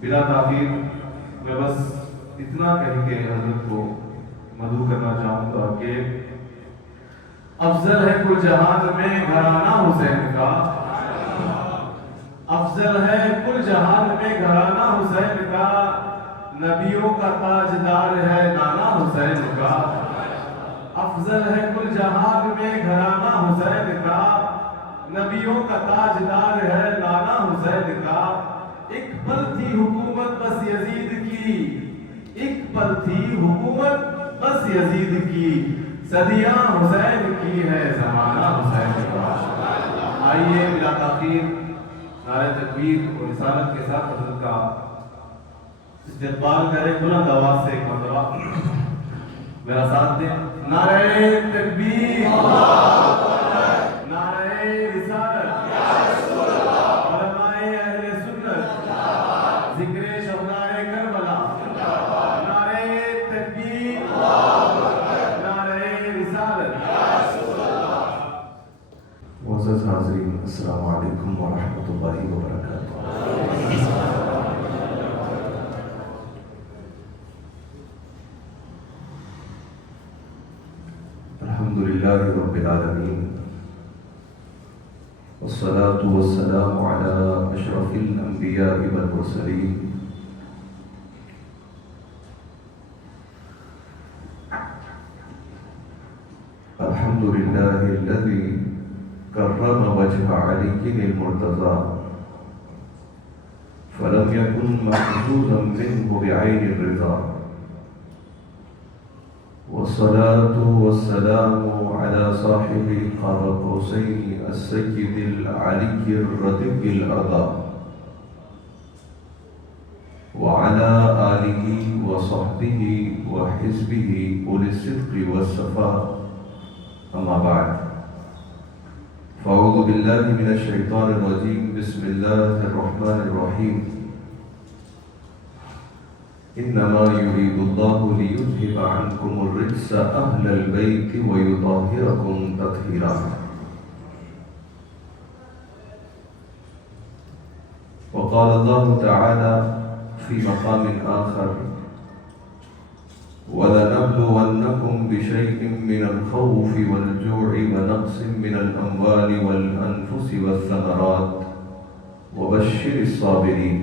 بلا تاخیر میں بس اتنا کہہ کے حضرت کو مدعو کرنا چاہوں گا کہ افضل ہے کل جہان میں گھرانہ حسین کا، افضل ہے کل جہان میں گھرانہ حسین کا، نبیوں کا تاجدار ہے نانا حسین کا، افضل ہے کل جہان میں گھرانہ حسین کا، نبیوں کا تاجدار ہے نانا حسین کا، ایک پل تھی حکومت بس یزید کی، ایک پل تھی حکومت بس یزید کی، صدیاں حسین کی ہے زمانہ حسین کا۔ آئیے بلا تاخیر نعرہ تکبیر اور رسالت کے ساتھ حضرت کا استقبال کریں، بلند آواز سے ایک مرتبہ میرا ساتھ دیں۔ نعرہ تکبیر، نعرہ رسالت، علماء اہل سنت، ذکر شہدائے کربلا، نعرہ تکبیر، نعرہ رسالت۔ معزز حاضرین، السلام علیکم ورحمۃ اللہ وبرکاتہ۔ الحمدللہ رب العالمین، والصلاة والسلام علی اشرف الانبیاء والمرسلین، الحمدللہ الذی کرم وجہ علی المرتضی فلم یکن محظوظا منہ بعین الرضا، والصلاة والسلام على صاحب قاب قوسين السيد العلي الرضي الأرضى، وعلى آله وصحبه وحزبه أولي الصدق والصفاء، أما بعد، فأعوذ بالله من الشيطان الرجيم، بسم الله الرحمن الرحيم، إنما يريد الله ليذهب عنكم الرجس أهل البيت ويطهركم تطهيرا۔ وقال الله تعالى في مقام آخر، وَلَنَبْلُوَنَّكُمْ بِشَيْءٍ مِّنَ الْخَوْفِ وَالْجُوعِ وَنَقْصٍ مِّنَ الْأَمْوَالِ وَالْأَنفُسِ وَالثَّمَرَاتِ وَبَشِّرِ الصَّابِرِينَ۔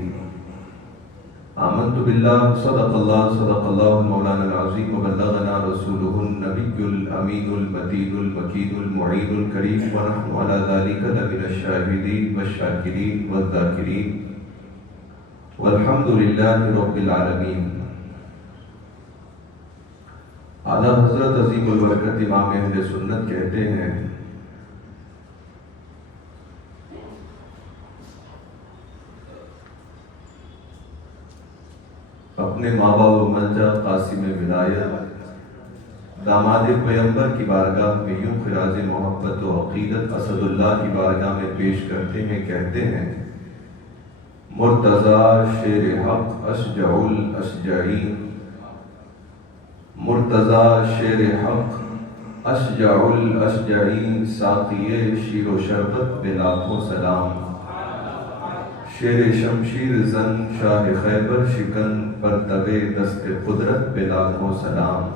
آمنت باللہ، صدق اللہ مولانا العظیم، وبلغنا رسولہ النبی الامین المتین المکین المعین الکریم، ونحن علی ذلک لمن الشاہدین والشاکرین والذاکرین، والحمد للہ رب العالمین۔ اعلیٰ حضرت عظیم البرکت امام اہل سنت کہتے ہیں، اپنے ماں باپ و ملجا قاسم ولایت داماد پیغمبر کی بارگاہ میں یوں خراج محبت و عقیدت اسد اللہ کی بارگاہ میں پیش کرتے ہیں، کہتے ہیں، مرتضیٰ شیر حق اشجع الاشجعین، مرتضیٰ شیر حق اشجع الاشجعین، ساقی شیر و شربت بے لاکھوں سلام، شیر شمشیر زن شاہ خیبر شکن، پر تبے دست قدرت بے لاکھوں سلام،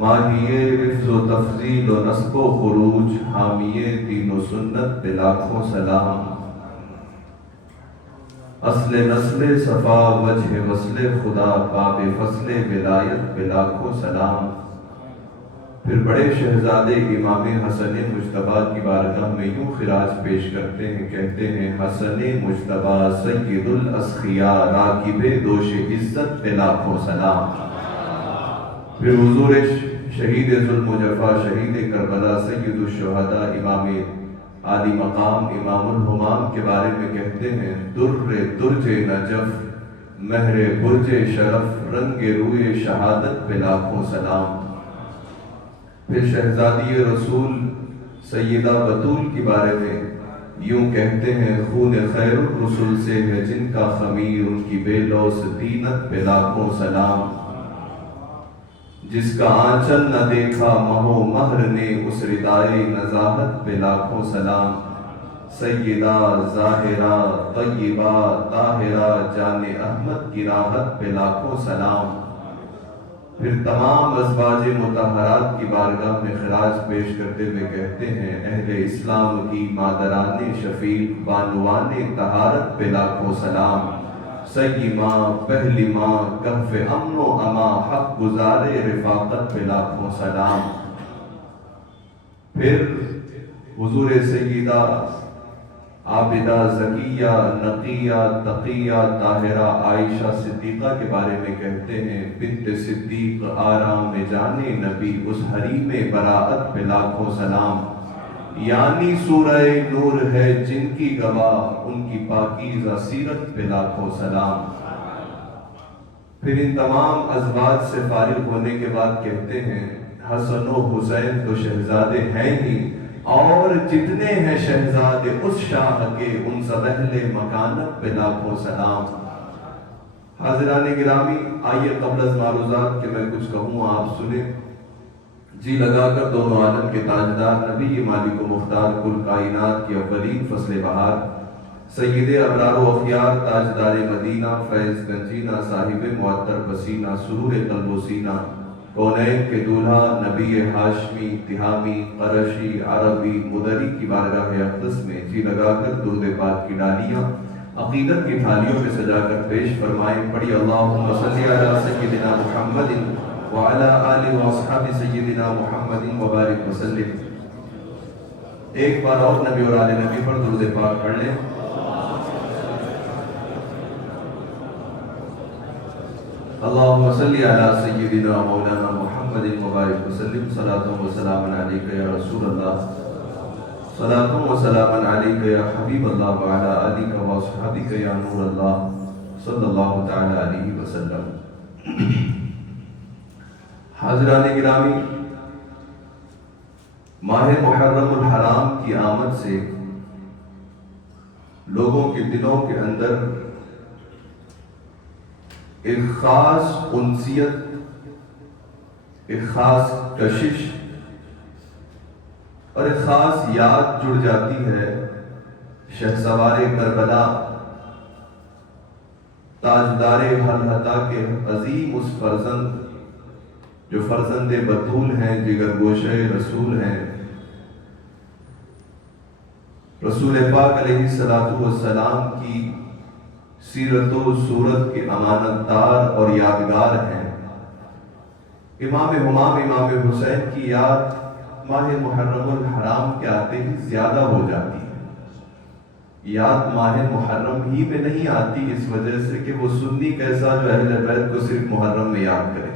ماہیے رفض و تفضیل و نصب و خروج، حامیے دین و سنت بے لاکھوں سلام، اصل نسل صفا وجہ وصل خدا، باب فصل ولایت بے لاکھوں سلام۔ پھر بڑے شہزادے امام حسن مجتبیٰ کی بارگاہ میں یوں خراج پیش کرتے ہیں، کہتے ہیں، حسن مجتبیٰ سید الاسخیاء، راکب دوش عزت بے لاکھوں سلام۔ پھر حضور شہید ظلم و جفا، شہید کربلا، سید الشہداء، امام عالی مقام، امام الہمام کے بارے میں کہتے ہیں، در درج نجف، مہر برج شرف، رنگ روئے شہادت بے لاکھوں سلام۔ پھر شہزادی رسول سیدہ بطول کے بارے میں یوں کہتے ہیں، خون خیر الرسل سے ہے جن کا خمیر، ان کی بے لوث طینت پہ لاکھوں سلام۔ جس کا آنچل نہ دیکھا مہ و مہر نے، اس ردائے نزاہت پہ لاکھوں سلام۔ سیدہ ظاہرہ طیبہ طاہرہ جان احمد کی راحت پہ لاکھوں سلام۔ پھر تمام ازواج مطہرات کی بارگاہ میں خراج پیش کرتے ہوئے کہتے ہیں اہل اسلام کی مادران شفیق بانوان طہارت پہ لاکھوں سلام۔ سیدی ماں پہلی ماں کہف امن و اما حق گزار رفاقت پہ لاکھوں سلام۔ پھر حضور سیدہ عابدہ زکیہ نقیہ تقیہ طاہرہ عائشہ صدیقہ کے بارے میں کہتے ہیں بنت صدیق آرام جان نبی اس حریم براءت پہ لاکھوں سلام۔ یعنی سورہ نور ہے جن کی گواہ ان کی پاکیزہ سیرت پہ لاکھوں سلام۔ پھر ان تمام ازواج سے فارغ ہونے کے بعد کہتے ہیں حسن و حسین تو شہزادے ہیں ہی اور جتنے ہیں شہزادے اس شاہ کے ان سب اہل مکانت پہ لاکھوں سلام۔ حاضران گرامی آئیے قبل از معروضات کہ میں کچھ کہوں آپ سنیں۔ جی لگا کر دونوں عالم کے تاجدار نبی مالک و مختار کل کائنات کی اولین فصل بہار سید ابرار و اخیار تاجدار مدینہ فیض گنجینہ صاحب معطر پسینہ سرور قلب و سینہ کونین کے دولہا نبی ہاشمی تہامی قرشی عربی مدری کی بارگاہ اقدس میں جی لگا کر درود پاک کی ڈالیاں عقیدت کی تھالیوں میں سجا کر پیش فرمائیں۔ پڑھی اللہم صلی علی سیدنا محمد وعلی آلہ واصحاب سیدنا محمد وبارک وسلم۔ ایک بار اور نبی اور آل نبی پر درود پاک پڑھ لیں۔ اللہم صلی علی سیدنا مولانا محمد مبارک وسلم۔ صلاۃ و سلام علیک یا رسول اللہ، صلاۃ و سلام علیک یا حبیب اللہ وعلی آلک و اصحابک یا نور اللہ صلی اللہ تعالی علیہ وسلم۔ حاضران گرامی، ماہ محرم الحرام کی آمد سے لوگوں کے دلوں کے اندر ایک خاص انسیت، ایک خاص کشش اور ایک خاص یاد جڑ جاتی ہے شہسوار کربلا تاجدار حلحطہ کے عظیم اس فرزند جو فرزند بطول ہیں، جگر گوشہ رسول ہیں، رسول پاک علیہ السلام کی سیرت و صورت کے امانت دار اور یادگار ہیں۔ امام ہمام امام حسین کی یاد ماہ محرم الحرام کے آتے ہی زیادہ ہو جاتی ہے۔ یاد ماہ محرم ہی میں نہیں آتی اس وجہ سے کہ وہ سنی کیسا جو اہل بیت کو صرف محرم میں یاد کرے۔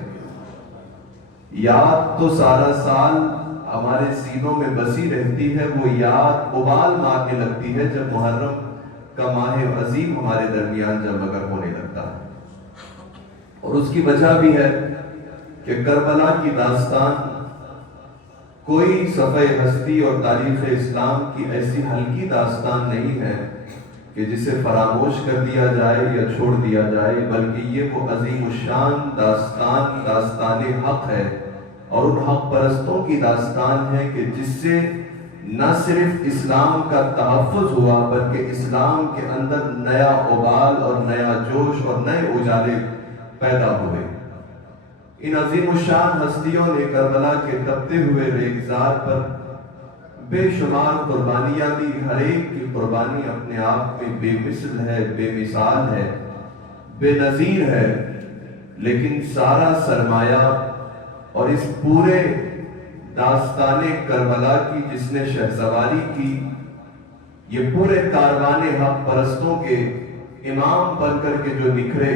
یاد تو سارا سال ہمارے سینوں میں بسی رہتی ہے، وہ یاد ابال مارنے لگتی ہے جب محرم کا ماہ عظیم ہمارے درمیان جب مگر ہونے لگتا ہے۔ اور اس کی وجہ بھی ہے کہ کربلا کی داستان کوئی صفحہ ہستی اور تاریخ اسلام کی ایسی ہلکی داستان نہیں ہے کہ جسے فراموش کر دیا جائے یا چھوڑ دیا جائے، بلکہ یہ وہ عظیم الشان داستان حق ہے اور ان حق پرستوں کی داستان ہے کہ جس سے نہ صرف اسلام کا تحفظ ہوا بلکہ اسلام کے اندر نیا ابال اور نیا جوش اور نئے اجالے پیدا ہوئے۔ ان عظیم الشان ہستیوں نے کربلا کے تپتے ہوئے ریگزار پر بے شمار قربانیاں دی۔ ہر ایک کی قربانی اپنے آپ میں بے مثل ہے، بے مثال ہے، بے نظیر ہے، لیکن سارا سرمایہ اور اس پورے داستان کربلا کی جس نے شہسواری کی، یہ پورے کاروان حق پرستوں کے امام بن کر کے جو نکھرے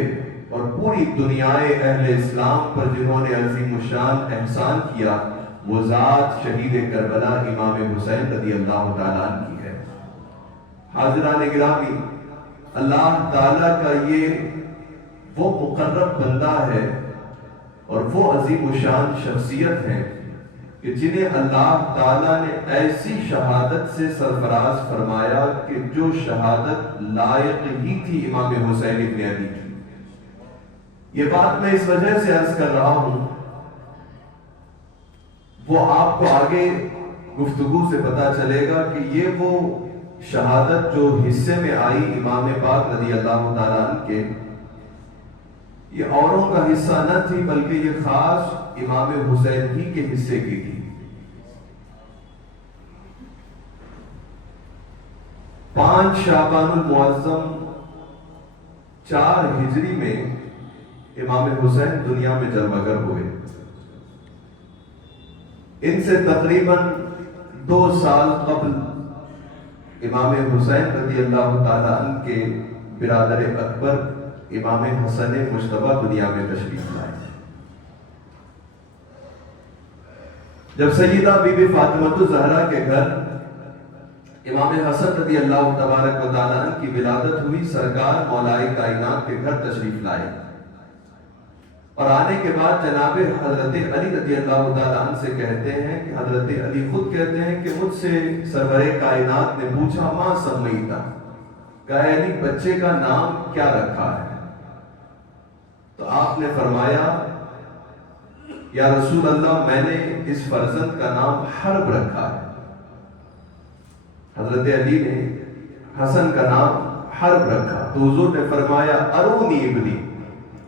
اور پوری دنیائے اہل اسلام پر جنہوں نے عظیم الشان احسان کیا، وہ ذات شہید کربلا امام حسین رضی اللہ تعالیٰ عنہ کی ہے۔ حاضران گرامی، اللہ تعالیٰ کا یہ وہ مقرب بندہ ہے اور وہ عظیم الشان شخصیت ہے کہ جنہیں اللہ تعالیٰ نے ایسی شہادت سے سرفراز فرمایا کہ جو شہادت لائق ہی تھی امام حسین ابن علی کی۔ یہ بات میں اس وجہ سے عرض کر رہا ہوں، وہ آپ کو آگے گفتگو سے پتا چلے گا کہ یہ وہ شہادت جو حصے میں آئی امام پاک رضی اللہ تعالیٰ عنہ کے، یہ اوروں کا حصہ نہ تھی بلکہ یہ خاص امام حسین ہی کے حصے کی تھی۔ 5 شعبان المعظم 4 ہجری میں امام حسین دنیا میں جلوگر ہوئے۔ ان سے تقریباً 2 سال قبل امام حسین رضی اللہ تعالیٰ عنہ کے برادر اکبر امام حسن مجتبی دنیا میں تشریف لائے۔ جب سیدہ بی بی فاطمہ الزہرا کے گھر امام حسن رضی اللہ تبارک و تعالیٰ عنہ کی ولادت ہوئی، سرکار مولائے کائنات کے گھر تشریف لائے، اور آنے کے بعد جناب حضرت علی رضی اللہ تعالیٰ عنہ سے کہتے ہیں کہ حضرت علی خود کہتے ہیں کہ مجھ سے سرور کائنات نے پوچھا ما سمیتا، کہا علی بچے کا نام کیا رکھا ہے؟ تو آپ نے فرمایا یا رسول اللہ میں نے اس فرزند کا نام حرب رکھا ہے۔ حضرت علی نے حسن کا نام حرب رکھا تو حضور نے فرمایا ارونی ابنی،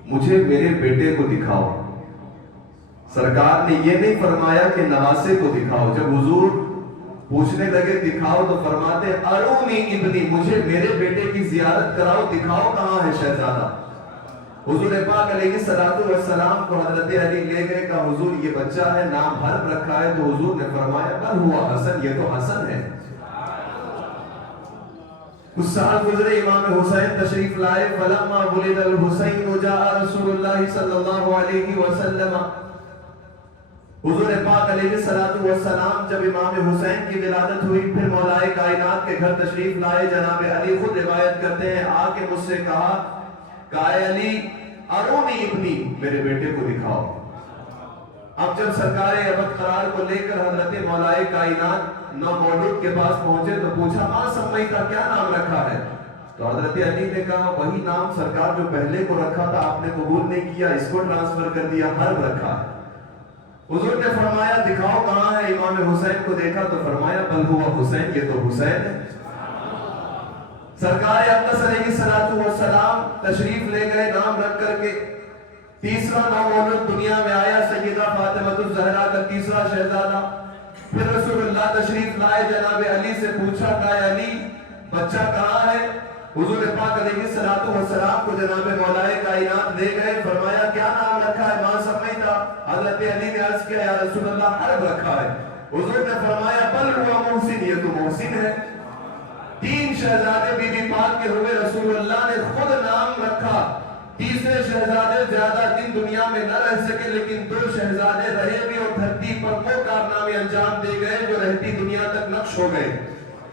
مجھے میرے بیٹے کو دکھاؤ۔ سرکار نے یہ نہیں فرمایا کہ نواسے کو دکھاؤ، جب حضور پوچھنے لگے دکھاؤ تو فرماتے ارونی ابنی، مجھے میرے بیٹے کی زیارت کراؤ، دکھاؤ کہاں ہے شہزادہ۔ حضور پاک علیہ السلام کو حضرت علی لے گئے، کہا حضور یہ بچہ ہے، نام حرب رکھا ہے، تو حضور نے فرمایا بل ہوا حسن، یہ تو حسن ہے۔ کچھ سال گزرے، امام حسین تشریف لائے، فلما ولد الحسین جاء رسول اللہ صلی اللہ علیہ وسلم۔ حضور پاک علیہ السلام جب امام حسین کی ولادت ہوئی، پھر مولائے کائنات کے گھر تشریف لائے، جناب علی خود روایت کرتے ہیں آ کے مجھ سے کہا علی ارونی ابنی، میرے بیٹے کو دکھاؤ۔ اب جب سرکار ابد قرار کو لے کر حضرت مولائے کائنات نومولود کے پاس پہنچے تو پوچھا ما سمیتا، کیا نام رکھا ہے؟ تو حضرت علی نے کہا وہی نام سرکار جو پہلے کو رکھا تھا آپ نے قبول نہیں کیا، اس کو ٹرانسفر کر دیا، حرب رکھا ہے۔ حضور نے فرمایا دکھاؤ کہاں ہے؟ امام حسین کو دیکھا تو فرمایا بل ہوا حسین، یہ تو حسین ہے۔ سرکار اقدس علیہ السلام تشریف لے گئے نام رکھ کر کے۔ تیسرا نومولود دنیا میں آیا، سیدہ فاطمہ الزہرا کا تیسرا شہزادہ۔ پھر رسول اللہ تشریف لائے، جناب علی سے پوچھا کہ علی بچہ کہاں ہے؟ حضور پاک علیہ السلام کو جناب مولائے کائنات لے گئے، فرمایا کیا نام رکھا ہے؟ ما سمیتا۔ حضرت علی نے عرض کیا یا رسول اللہ حرب رکھا ہے۔ حضور نے فرمایا بل ہوا محسن، یہ تو محسن ہے۔ 3 شہزادے بی بی پاک کے ہوئے، رسول اللہ نے خود نام رکھا۔ تیسرے شہزادے زیادہ دن دنیا میں نہ رہ سکے، لیکن 2 شہزادے رہے بھی اور دھرتی پر وہ کارنامے انجام دے گئے جو رہتی دنیا تک نقش ہو گئے۔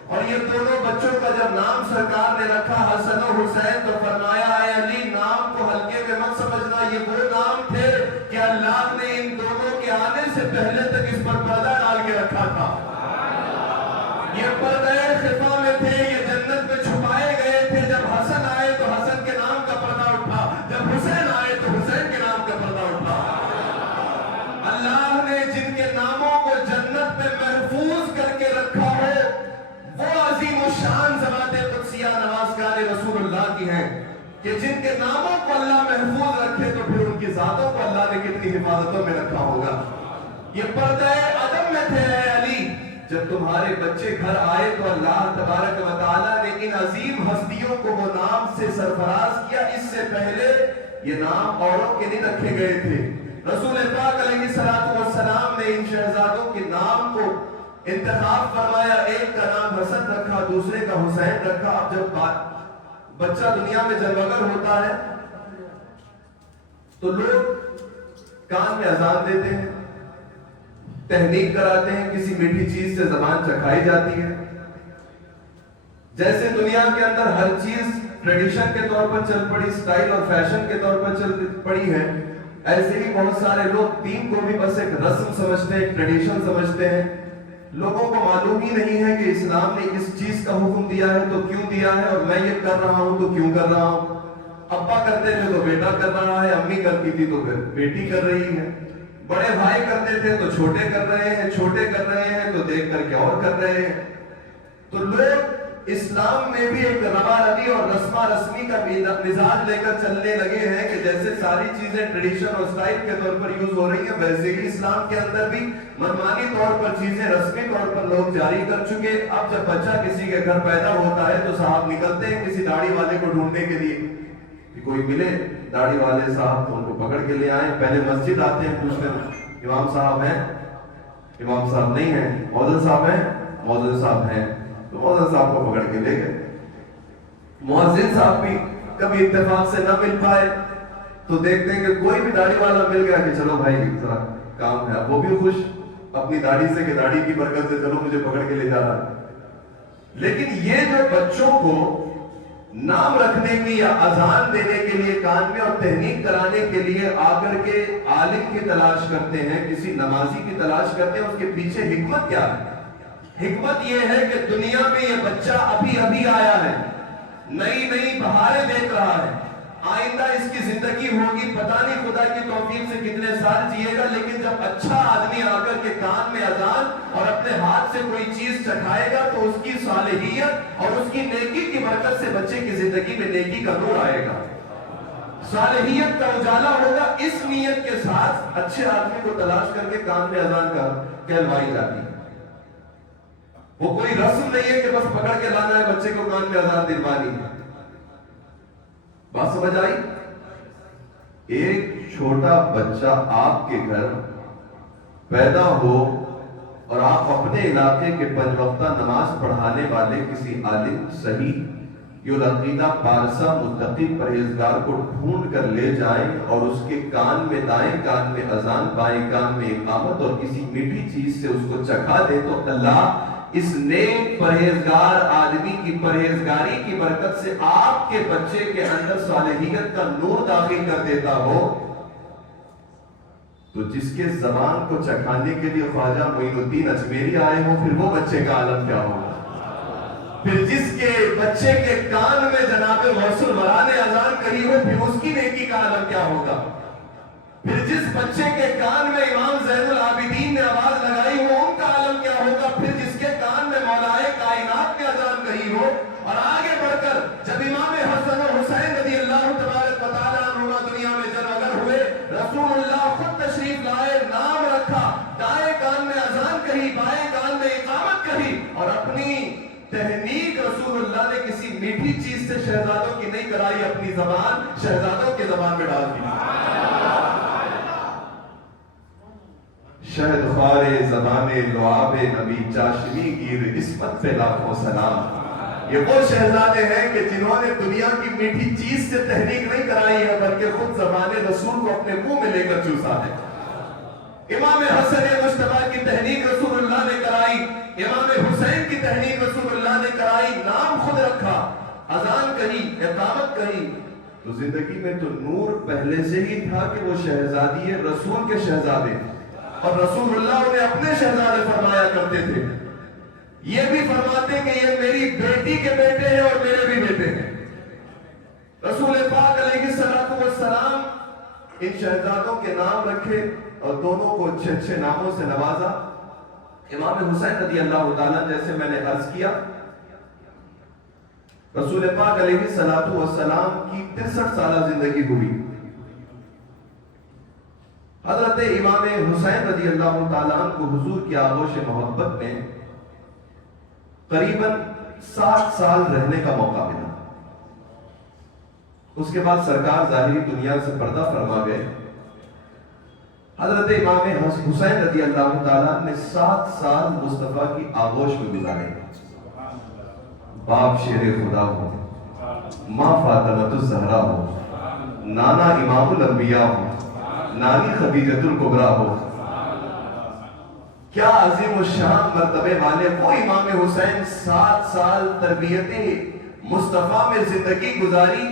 اور یہ دونوں بچوں کا جب نام سرکار نے رکھا حسن و حسین، تو فرمایا اے علی نام کو ہلکے میں مت سمجھنا، یہ وہ نام تھے کہ اللہ نے ان دونوں کے آنے سے پہلے تک اس پر پردہ ڈال کے رکھا تھا۔ یہ پردہ خفا میں تھے، یہ جنت میں چھپائے گئے تھے۔ جب حسن آئے تو حسن کے نام کا پردہ اٹھا، جب حسین آئے تو حسین کے نام کا پردہ اٹھا۔ اللہ نے جن کے ناموں کو جنت میں محفوظ کر کے رکھا ہے وہ عظیم الشان ذوات قدسیہ نوازگار رسول اللہ کی ہیں، کہ جن کے ناموں کو اللہ محفوظ رکھے تو پھر ان کی ذاتوں کو اللہ نے کتنی حفاظتوں میں رکھا ہوگا۔ یہ پردہ عدم میں تھے اے علی، جب تمہارے بچے گھر آئے تو اللہ تبارک و تعالیٰ نے ان عظیم ہستیوں کو وہ نام سے سرفراز کیا، اس سے پہلے یہ نام اوروں کے نہیں رکھے گئے تھے۔ رسول پاک علیہ السلام نے ان شہزادوں کے نام کو انتخاب فرمایا، ایک کا نام حسن رکھا، دوسرے کا حسین رکھا۔ اب جب بچہ دنیا میں جلوگر ہوتا ہے تو لوگ کان میں اذان دیتے ہیں، تہنیک کراتے ہیں، کسی میٹھی چیز سے زبان چکھائی جاتی ہے۔ جیسے دنیا کے اندر ہر چیز ٹریڈیشن کے طور پر چل پڑی، سٹائل اور فیشن کے طور پر چل پڑی ہے، ایسے ہی بہت سارے لوگ دین کو بھی بس ایک رسم سمجھتے ہیں، ایک ٹریڈیشن سمجھتے ہیں۔ لوگوں کو معلوم ہی نہیں ہے کہ اسلام نے اس چیز کا حکم دیا ہے تو کیوں دیا ہے، اور میں یہ کر رہا ہوں تو کیوں کر رہا ہوں۔ ابا کرتے تھے تو بیٹا کر رہا ہے، امی کرتی تھی تو پھر بیٹی کر رہی ہے، بڑے بھائی کرتے تھے تو چھوٹے کر رہے ہیں، چھوٹے کر رہے ہیں تو دیکھ کر کے اور کر رہے ہیں۔ تو لوگ اسلام میں بھی ایک روا روی اور رسما رسمی کا مزاج لے کر چلنے لگے ہیں کہ جیسے ساری چیزیں ٹریڈیشن اور اسٹائل کے طور پر یوز ہو رہی ہیں، ویسے ہی اسلام کے اندر بھی منمانی طور پر چیزیں رسمی طور پر لوگ جاری کر چکے۔ اب جب بچہ کسی کے گھر پیدا ہوتا ہے تو صاحب نکلتے ہیں کسی داڑھی والے کو ڈھونڈنے کے لیے کہ کوئی ملے داڑھی والے صاحب، تو ان کو پکڑ کے لے آئیں۔ پہلے مسجد آتے ہیں پوچھتے ہیں امام صاحب ہیں؟ امام صاحب نہیں ہیں۔ مؤذن صاحب ہیں؟ مؤذن صاحب ہیں۔ تو مؤذن صاحب کو پکڑ کے لے گئے۔ مؤذن صاحب بھی کبھی اتفاق سے نہ مل پائے تو دیکھتے ہیں کہ کوئی بھی داڑھی والا مل گیا کہ چلو بھائی ذرا کام ہے، وہ بھی خوش اپنی داڑھی سے کہ داڑھی کی برکت سے چلو مجھے پکڑ کے لے جا رہا۔ لیکن یہ جو بچوں کو نام رکھنے کی یا اذان دینے کے لیے کان میں اور تحریک کرانے کے لیے آ کر کے عالم کی تلاش کرتے ہیں، کسی نمازی کی تلاش کرتے ہیں، اس کے پیچھے حکمت کیا ہے؟ حکمت یہ ہے کہ دنیا میں یہ بچہ ابھی آیا ہے، نئی نئی بہاریں دیکھ رہا ہے، آئندہ اس کی زندگی ہوگی پتہ نہیں خدا کی توفیق سے کتنے سال جیے گا، لیکن جب اچھا آدمی آ کر کے کان میں اذان اور اپنے ہاتھ سے کوئی چیز چکھائے گا تو اس کی صالحیت اور اس کی نیکی کی برکت سے بچے کی زندگی میں نیکی کا نور آئے گا، صالحیت کا اجالا ہوگا۔ اس نیت کے ساتھ اچھے آدمی کو تلاش کر کے کان میں اذان کہلوائی جاتی ہے۔ وہ کوئی رسم نہیں ہے کہ بس پکڑ کے لانا ہے بچے کو کان میں اذان دلوانی ہے۔ بات سمجھ آئی؟ ایک چھوٹا بچہ آپ کے گھر پیدا ہو اور آپ اپنے علاقے کے 5 وقتہ نماز پڑھانے والے کسی عالم صحیح یلقیدہ پارسا متقی پرہیزگار کو ڈھونڈ کر لے جائیں اور اس کے کان میں دائیں کان میں اذان بائیں کان میں اقامت اور کسی میٹھی چیز سے اس کو چکھا دے تو اللہ اس نیک پرہیزگار آدمی کی پرہیزگاری کی برکت سے آپ کے بچے کے اندر صالحیت کا نور داخل کر دیتا ہو تو جس کے زبان کو چکھانے کے لیے خواجہ معین الدین اجمیری آئے ہوں پھر وہ بچے کا عالم کیا ہوگا؟ پھر جس کے بچے کے کان میں جناب غوث الورا نے اذان کہی ہو پھر اس کی نیکی کا عالم کیا ہوگا؟ پھر جس بچے کے کان میں امام زین العابدین نے آواز لگائی ہو ان کا عالم کیا ہوگا؟ پھر جس کے کان میں مولائے کائنات نے اذان کہی ہو۔ اور آگے بڑھ کر جب امام حسن و حسین رضی اللہ تبارک و تعالیٰ عنہما دنیا میں جلوگر ہوئے، رسول اللہ خود تشریف لائے، نام رکھا، دائیں کان میں اذان کہی، بائیں کان میں اقامت کہی، اور اپنی تحنیک رسول اللہ نے کسی میٹھی چیز سے شہزادوں کی نہیں کرائی، اپنی زبان شہزادوں کی زبان میں ڈال دی۔ شہد خوار زبان لعاب نبی چاشنی گیر عصمت پہ لاکھوں سلام۔ یہ وہ شہزادے ہیں کہ جنہوں نے دنیا کی میٹھی چیز سے تحریک نہیں کرائی ہے بلکہ خود زبان رسول کو اپنے منہ میں لے کر چوسا ہے۔ امام حسن مجتبیٰ کی تحریک رسول اللہ نے کرائی، امام حسین کی تحریک رسول اللہ نے کرائی، نام خود رکھا، اذان کہی، اقامت کہی، تو زندگی میں تو نور پہلے سے ہی تھا کہ وہ شہزادی رسول کے شہزادے، اور رسول اللہ انہیں اپنے شہزادے فرمایا کرتے تھے۔ یہ بھی فرماتے کہ یہ میری بیٹی کے بیٹے ہیں اور میرے بھی بیٹے ہیں۔ رسول پاک علیہ السلام ان شہزادوں کے نام رکھے اور دونوں کو اچھے اچھے ناموں سے نوازا۔ امام حسین رضی اللہ تعالیٰ جیسے میں نے عرض کیا، رسول پاک علیہ السلام کی 63 سالہ زندگی ہوئی۔ حضرت امام حسین رضی اللہ تعالیٰ عنہ کو حضور کی آغوش محبت میں قریباً 7 سال رہنے کا موقع ملا۔ اس کے بعد سرکار ظاہری دنیا سے پردہ فرما گئے۔ حضرت امام حسین رضی اللہ تعالیٰ نے 7 سال مصطفیٰ کی آغوش میں گزارے۔ باپ شیر خدا ہو، ماں فاطمہ الزہرا ہو، نانا امام الانبیاء ہو، نانی خدیجۃ الکبریٰ ہو، کیا عظیم الشان مرتبے والے وہ امام حسین 7 سال تربیت مصطفیٰ میں زندگی گزاری۔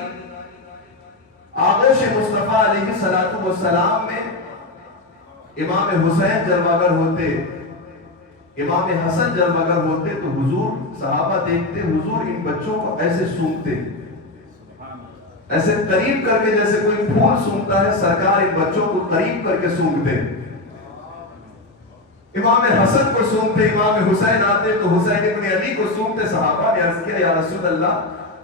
آغوش مصطفیٰ علیہ السلام میں امام حسین جلوگر ہوتے، امام حسن جلوگر ہوتے تو حضور صحابہ دیکھتے، حضور ان بچوں کو ایسے سونگتے، ایسے قریب کر کے جیسے کوئی پھول سونگتا ہے، سرکار ان بچوں کو قریب کر کے سونگتے۔ امام حسن کو سونگتے، امام حسین آتے تو حسین ابن علی کو سونگتے۔ صحابہ نے عرض کیا یا رسول اللہ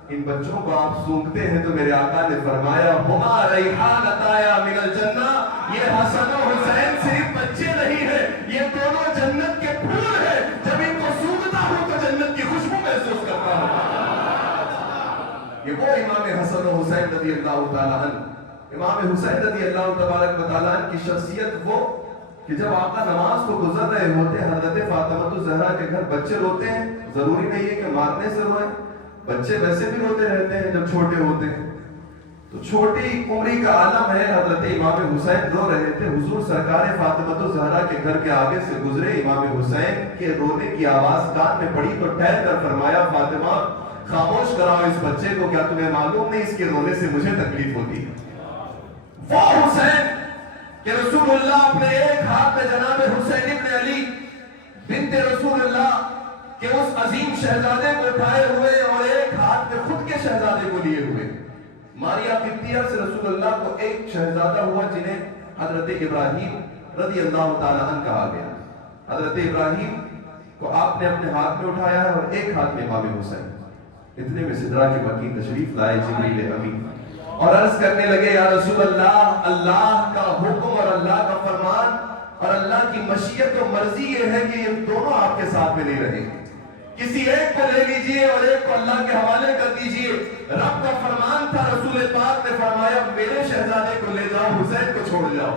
ان بچوں کو آپ سونگتے ہیں تو میرے آقا نے فرمایا ہما ریحان عطایا من الجنہ، یہ حسن و حسین صرف بچے نہیں ہیں، یہ دونوں جنت کے پھول ہیں، جب ان کو سونگتا ہوں تو جنت کی خوشبو محسوس کرتا ہوں۔ یہ وہ امام حسن و حسین رضی اللہ تعالیٰ عنہ، امام حسین رضی اللہ تبارک و تعالیٰ عنہ کی شخصیت وہ کہ جب آقا نماز کو گزر رہے ہوتے حضرت فاطمہ الزہرا کے گھر بچے روتے ہیں، ضروری نہیں ہے کہ مارنے سے روئیں، بچے ویسے بھی روتے رہتے ہیں جب چھوٹے ہوتے ہیں، تو چھوٹی عمری کا عالم ہے، حضرت امام حسین رو رہے تھے، حضور سرکار فاطمہ الزہرا کے گھر کے آگے سے گزرے، امام حسین کے رونے کی آواز کان میں پڑی تو ٹھہر کر فرمایا فاطمہ خاموش کراؤ اس بچے کو، کیا تمہیں معلوم نہیں اس کے رونے سے مجھے تکلیف ہوتی ہے۔ وہ حسین کہ رسول اللہ اپنے ایک ہاتھ میں جناب حسین ابن علی بنت رسول اللہ کہ اس عظیم شہزادے کو اٹھائے ہوئے اور ایک ہاتھ میں خود کے شہزادے کو لیے ہوئے۔ ماریا قبطیہ سے رسول اللہ کو ایک شہزادہ ہوا جنہیں حضرت ابراہیم رضی اللہ تعالیٰ عنہ کہا گیا۔ حضرت ابراہیم کو آپ نے اپنے ہاتھ میں اٹھایا ہے اور ایک ہاتھ میں امام حسین۔ اتنے میں سدرہ کے مکین تشریف لائے جبریل امین اور عرض کرنے لگے یا رسول اللہ، اللہ کا حکم اور اللہ کا فرمان اور اللہ کی مشیت و مرضی یہ ہے کہ یہ دونوں آپ کے ساتھ میں نہیں رہیں گے، کسی ایک کو لے لیجئے اور ایک کو اللہ کے حوالے کر دیجئے۔ رب کا فرمان تھا، رسول پاک نے فرمایا میرے شہزادے کو لے جاؤ، حسین کو چھوڑ جاؤ۔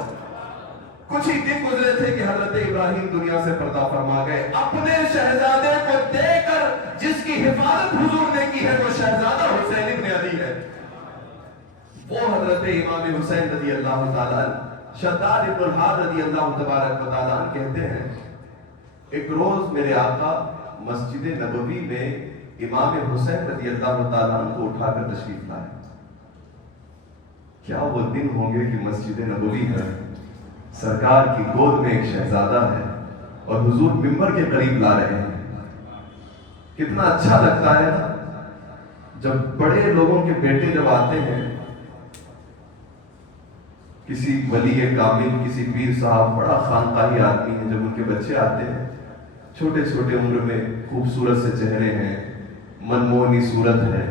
کچھ ہی دن گزرے تھے کہ حضرت ابراہیم دنیا سے پردہ فرما گئے، اپنے شہزادے کو دے کر جس کی حفاظت حضور نے کی ہے وہ شہزادہ حسین ابن علی ہے۔ وہ حضرت امام حسین رضی اللہ تعالیٰ عنہ، شداد ابن الحاد رضی اللہ تبارک و تعالیٰ عنہ کہتے ہیں ایک روز میرے آقا مسجد نبوی میں امام حسین رضی اللہ تعالیٰ عنہ کو اٹھا کر تشریف لائے۔ کیا وہ دن ہوں گے کہ مسجد نبوی ہے، سرکار کی گود میں ایک شہزادہ ہے اور حضور ممبر کے قریب لا رہے ہیں۔ کتنا اچھا لگتا ہے جب بڑے لوگوں کے بیٹے جب آتے ہیں، کسی ولی کامل، کسی پیر صاحب، بڑا خانقاہی آدمی ہے، جب ان کے بچے آتے ہیں چھوٹے چھوٹے عمر میں، خوبصورت سے چہرے ہیں، منموہنی صورت ہے،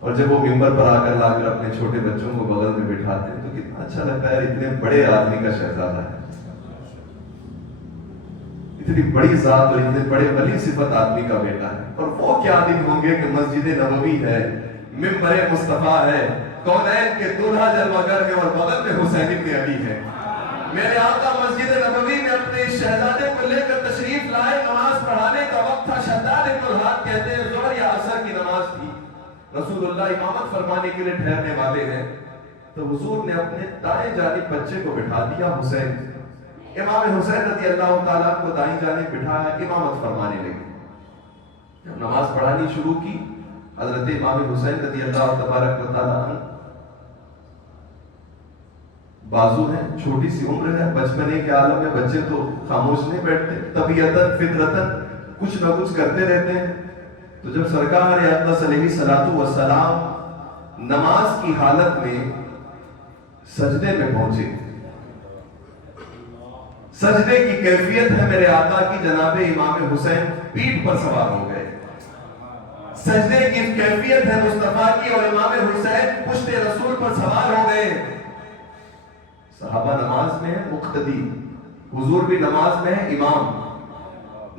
اور جب وہ ممبر پر آ کر لا کر اپنے چھوٹے بچوں کو بغل میں بٹھاتے ہیں تو کتنا اچھا لگتا ہے، اتنے بڑے آدمی کا شہزادہ ہے، اتنی بڑی ذات اور اتنے بڑے ولی صفت آدمی کا بیٹا ہے۔ اور وہ کیا دن ہوں گے کہ مسجد نبوی ہے، ممبر مصطفیٰ ہے، کونین کے دولہا جلوگر ہے اور بغل میں حسین ابن علی ہے۔ میرے آقا مسجد نبوی میں اپنے شہزادے کو لے کر تشریف لائے، نماز پڑھانے کا وقت تھا، شداد ابن الحاد کہتے ہیں ظہر یا عصر کی نماز تھی، رسول اللہ امامت فرمانے کے لیے ٹھہرنے والے ہیں، تو حضور نے اپنے دائیں جانب بچے کو بٹھا دیا، حسین، امام حسین رضی اللہ تعالیٰ کو دائیں جانب بٹھایا، امامت فرمانے لگے۔ جب نماز پڑھانی شروع کی، حضرت امام حسین رضی اللہ تبارک و تعالیٰ عنہ بازو ہیں، چھوٹی سی عمر ہے، بچپنے کے عالم میں بچے تو خاموش نہیں بیٹھتے، طبیعتاً فطرتاً کچھ نہ کچھ کرتے رہتے ہیں۔ تو جب سرکار اقدس علیہ الصلوۃ والسلام نماز کی حالت میں سجدے میں پہنچے، سجدے کی کیفیت ہے میرے آقا کی، جناب امام حسین پیٹھ پر سوار ہو گئے، سجدے کی کیفیت ہے مصطفیٰ کی، اور امام حسین پشت رسول پر سوار ہو گئے۔ صحابہ نماز میں مقتدی، حضور بھی نماز میں امام،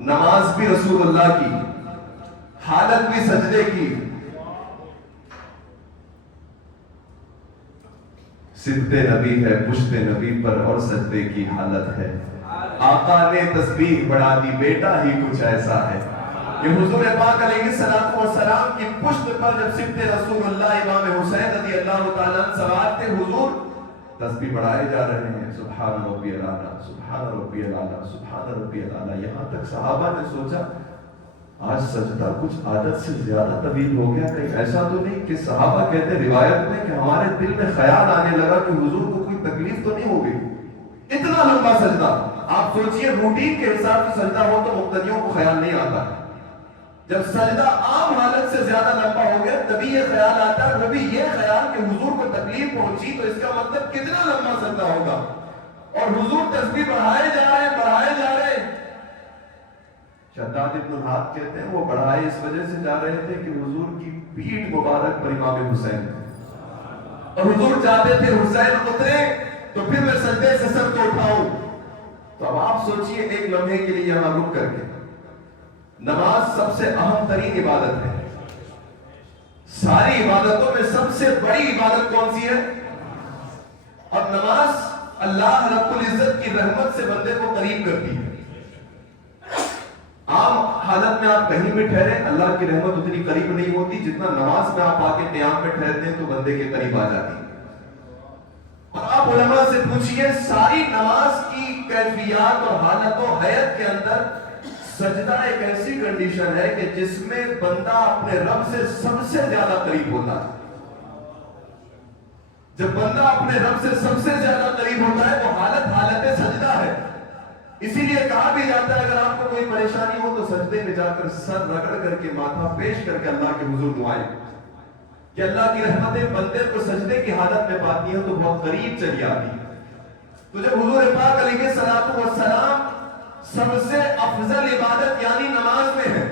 نماز بھی رسول اللہ کی، حالت بھی سجدے کی، صدق نبی ہے پشت نبی پر اور سجدے کی حالت ہے، آقا نے تسبیح بڑھا دی، بیٹا ہی کچھ ایسا ہے۔ یہ حضور پاک علیہ الصلوۃ والسلام کی پشت پر جب صدق رسول اللہ امام حسین رضی اللہ تعالیٰ عنہ سوار تھے، حضور تسبیح بڑھائے جا رہے ہیں، سبحان ربی الاعلیٰ، سبحان ربی الاعلیٰ، سبحان ربی الاعلیٰ۔ یہاں تک صحابہ نے سوچا آج سجدہ کچھ عادت سے زیادہ طویل ہو گیا، کہیں ایسا تو نہیں کہ صحابہ کہتے روایت میں کہ ہمارے دل میں خیال آنے لگا کہ حضور کو کوئی تکلیف تو نہیں ہوگی، اتنا لمبا سجدہ۔ آپ سوچئے روٹین کے حساب سے سجدہ ہو تو مقتدیوں کو خیال نہیں آتا، جب سجدہ عام حالت سے زیادہ لمبا ہو گیا تبھی یہ خیال آتا ہے، وہ بھی یہ خیال کہ حضور کو تکلیف پہنچی تو اس کا مطلب کتنا لمبا سجدہ ہوگا۔ اور حضور تسبیح بڑھائے جا رہے ہیں، بڑھائے جا رہے ہیں۔ شداد ابن الحاد کہتے ہیں وہ بڑھائے اس وجہ سے جا رہے تھے کہ حضور کی پیٹھ مبارک پر امام حسین، اور حضور چاہتے تھے حسین اترے تو پھر میں سجدے سے سر کو اٹھاؤں۔ تو اب آپ سوچئے ایک لمحے کے لیے یہاں رک کر کے، نماز سب سے اہم ترین عبادت ہے، ساری عبادتوں میں سب سے بڑی عبادت کون سی ہے؟ اور نماز اللہ رب العزت کی رحمت سے بندے کو قریب کرتی ہے۔ عام حالت میں آپ کہیں بھی ٹھہرے اللہ کی رحمت اتنی قریب نہیں ہوتی جتنا نماز میں آپ آ کے قیام میں ٹھہرتے ہیں تو بندے کے قریب آ جاتی ہے۔ اور آپ علماء سے پوچھئے ساری نماز کی کیفیات اور حالت و حیت کے اندر سجدہ ایک ایسی کنڈیشن ہے کہ جس میں بندہ اپنے رب سے سب سے زیادہ قریب ہوتا ہے۔ جب بندہ اپنے رب سے سب سے زیادہ قریب ہوتا ہے وہ حالت سجدہ ہے۔ اسی لیے کہا بھی جاتا ہے اگر آپ کو کوئی پریشانی ہو تو سجدے میں جا کر سر رگڑ کر کے ماتھا پیش کر کے اللہ کے حضور دعائیں کہ اللہ کی رحمتیں بندے کو سجدے کی حالت میں پاتی ہیں تو بہت قریب چلی آتی ہے۔ تو جب حضور پاک علیہ الصلوۃ والسلام سب سے افضل عبادت یعنی نماز میں ہے،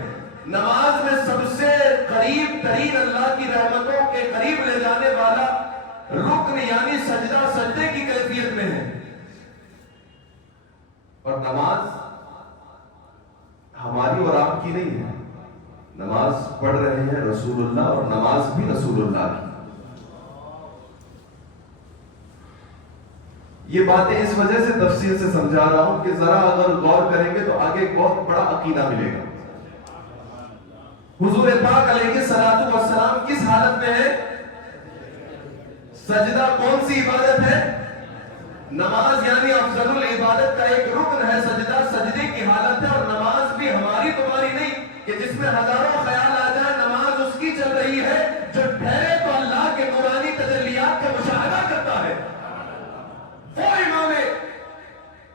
نماز میں سب سے قریب ترین اللہ کی رحمتوں کے قریب لے جانے والا رکن یعنی سجدہ سجدے کی کیفیت میں ہے، اور نماز ہماری اور آپ کی نہیں ہے، نماز پڑھ رہے ہیں رسول اللہ اور نماز بھی رسول اللہ کی۔ یہ باتیں اس وجہ سے تفصیل سے سمجھا رہا ہوں کہ ذرا اگر غور کریں گے تو آگے ایک بہت بڑا عقیدہ ملے گا۔ حضور پاک علیہ الصلوۃ والسلام کس حالت میں ہے؟ سجدہ کون سی عبادت ہے؟ نماز یعنی افضل العبادت کا ایک رکن ہے سجدہ، سجدے کی حالت ہے، اور نماز بھی ہماری تمہاری نہیں کہ جس میں ہزاروں خیال آ جائے، نماز اس کی چل رہی ہے جو ٹھہرے تو اللہ کے نورانی تجلیات کا مشاہدہ کرتا ہے۔ وہ امام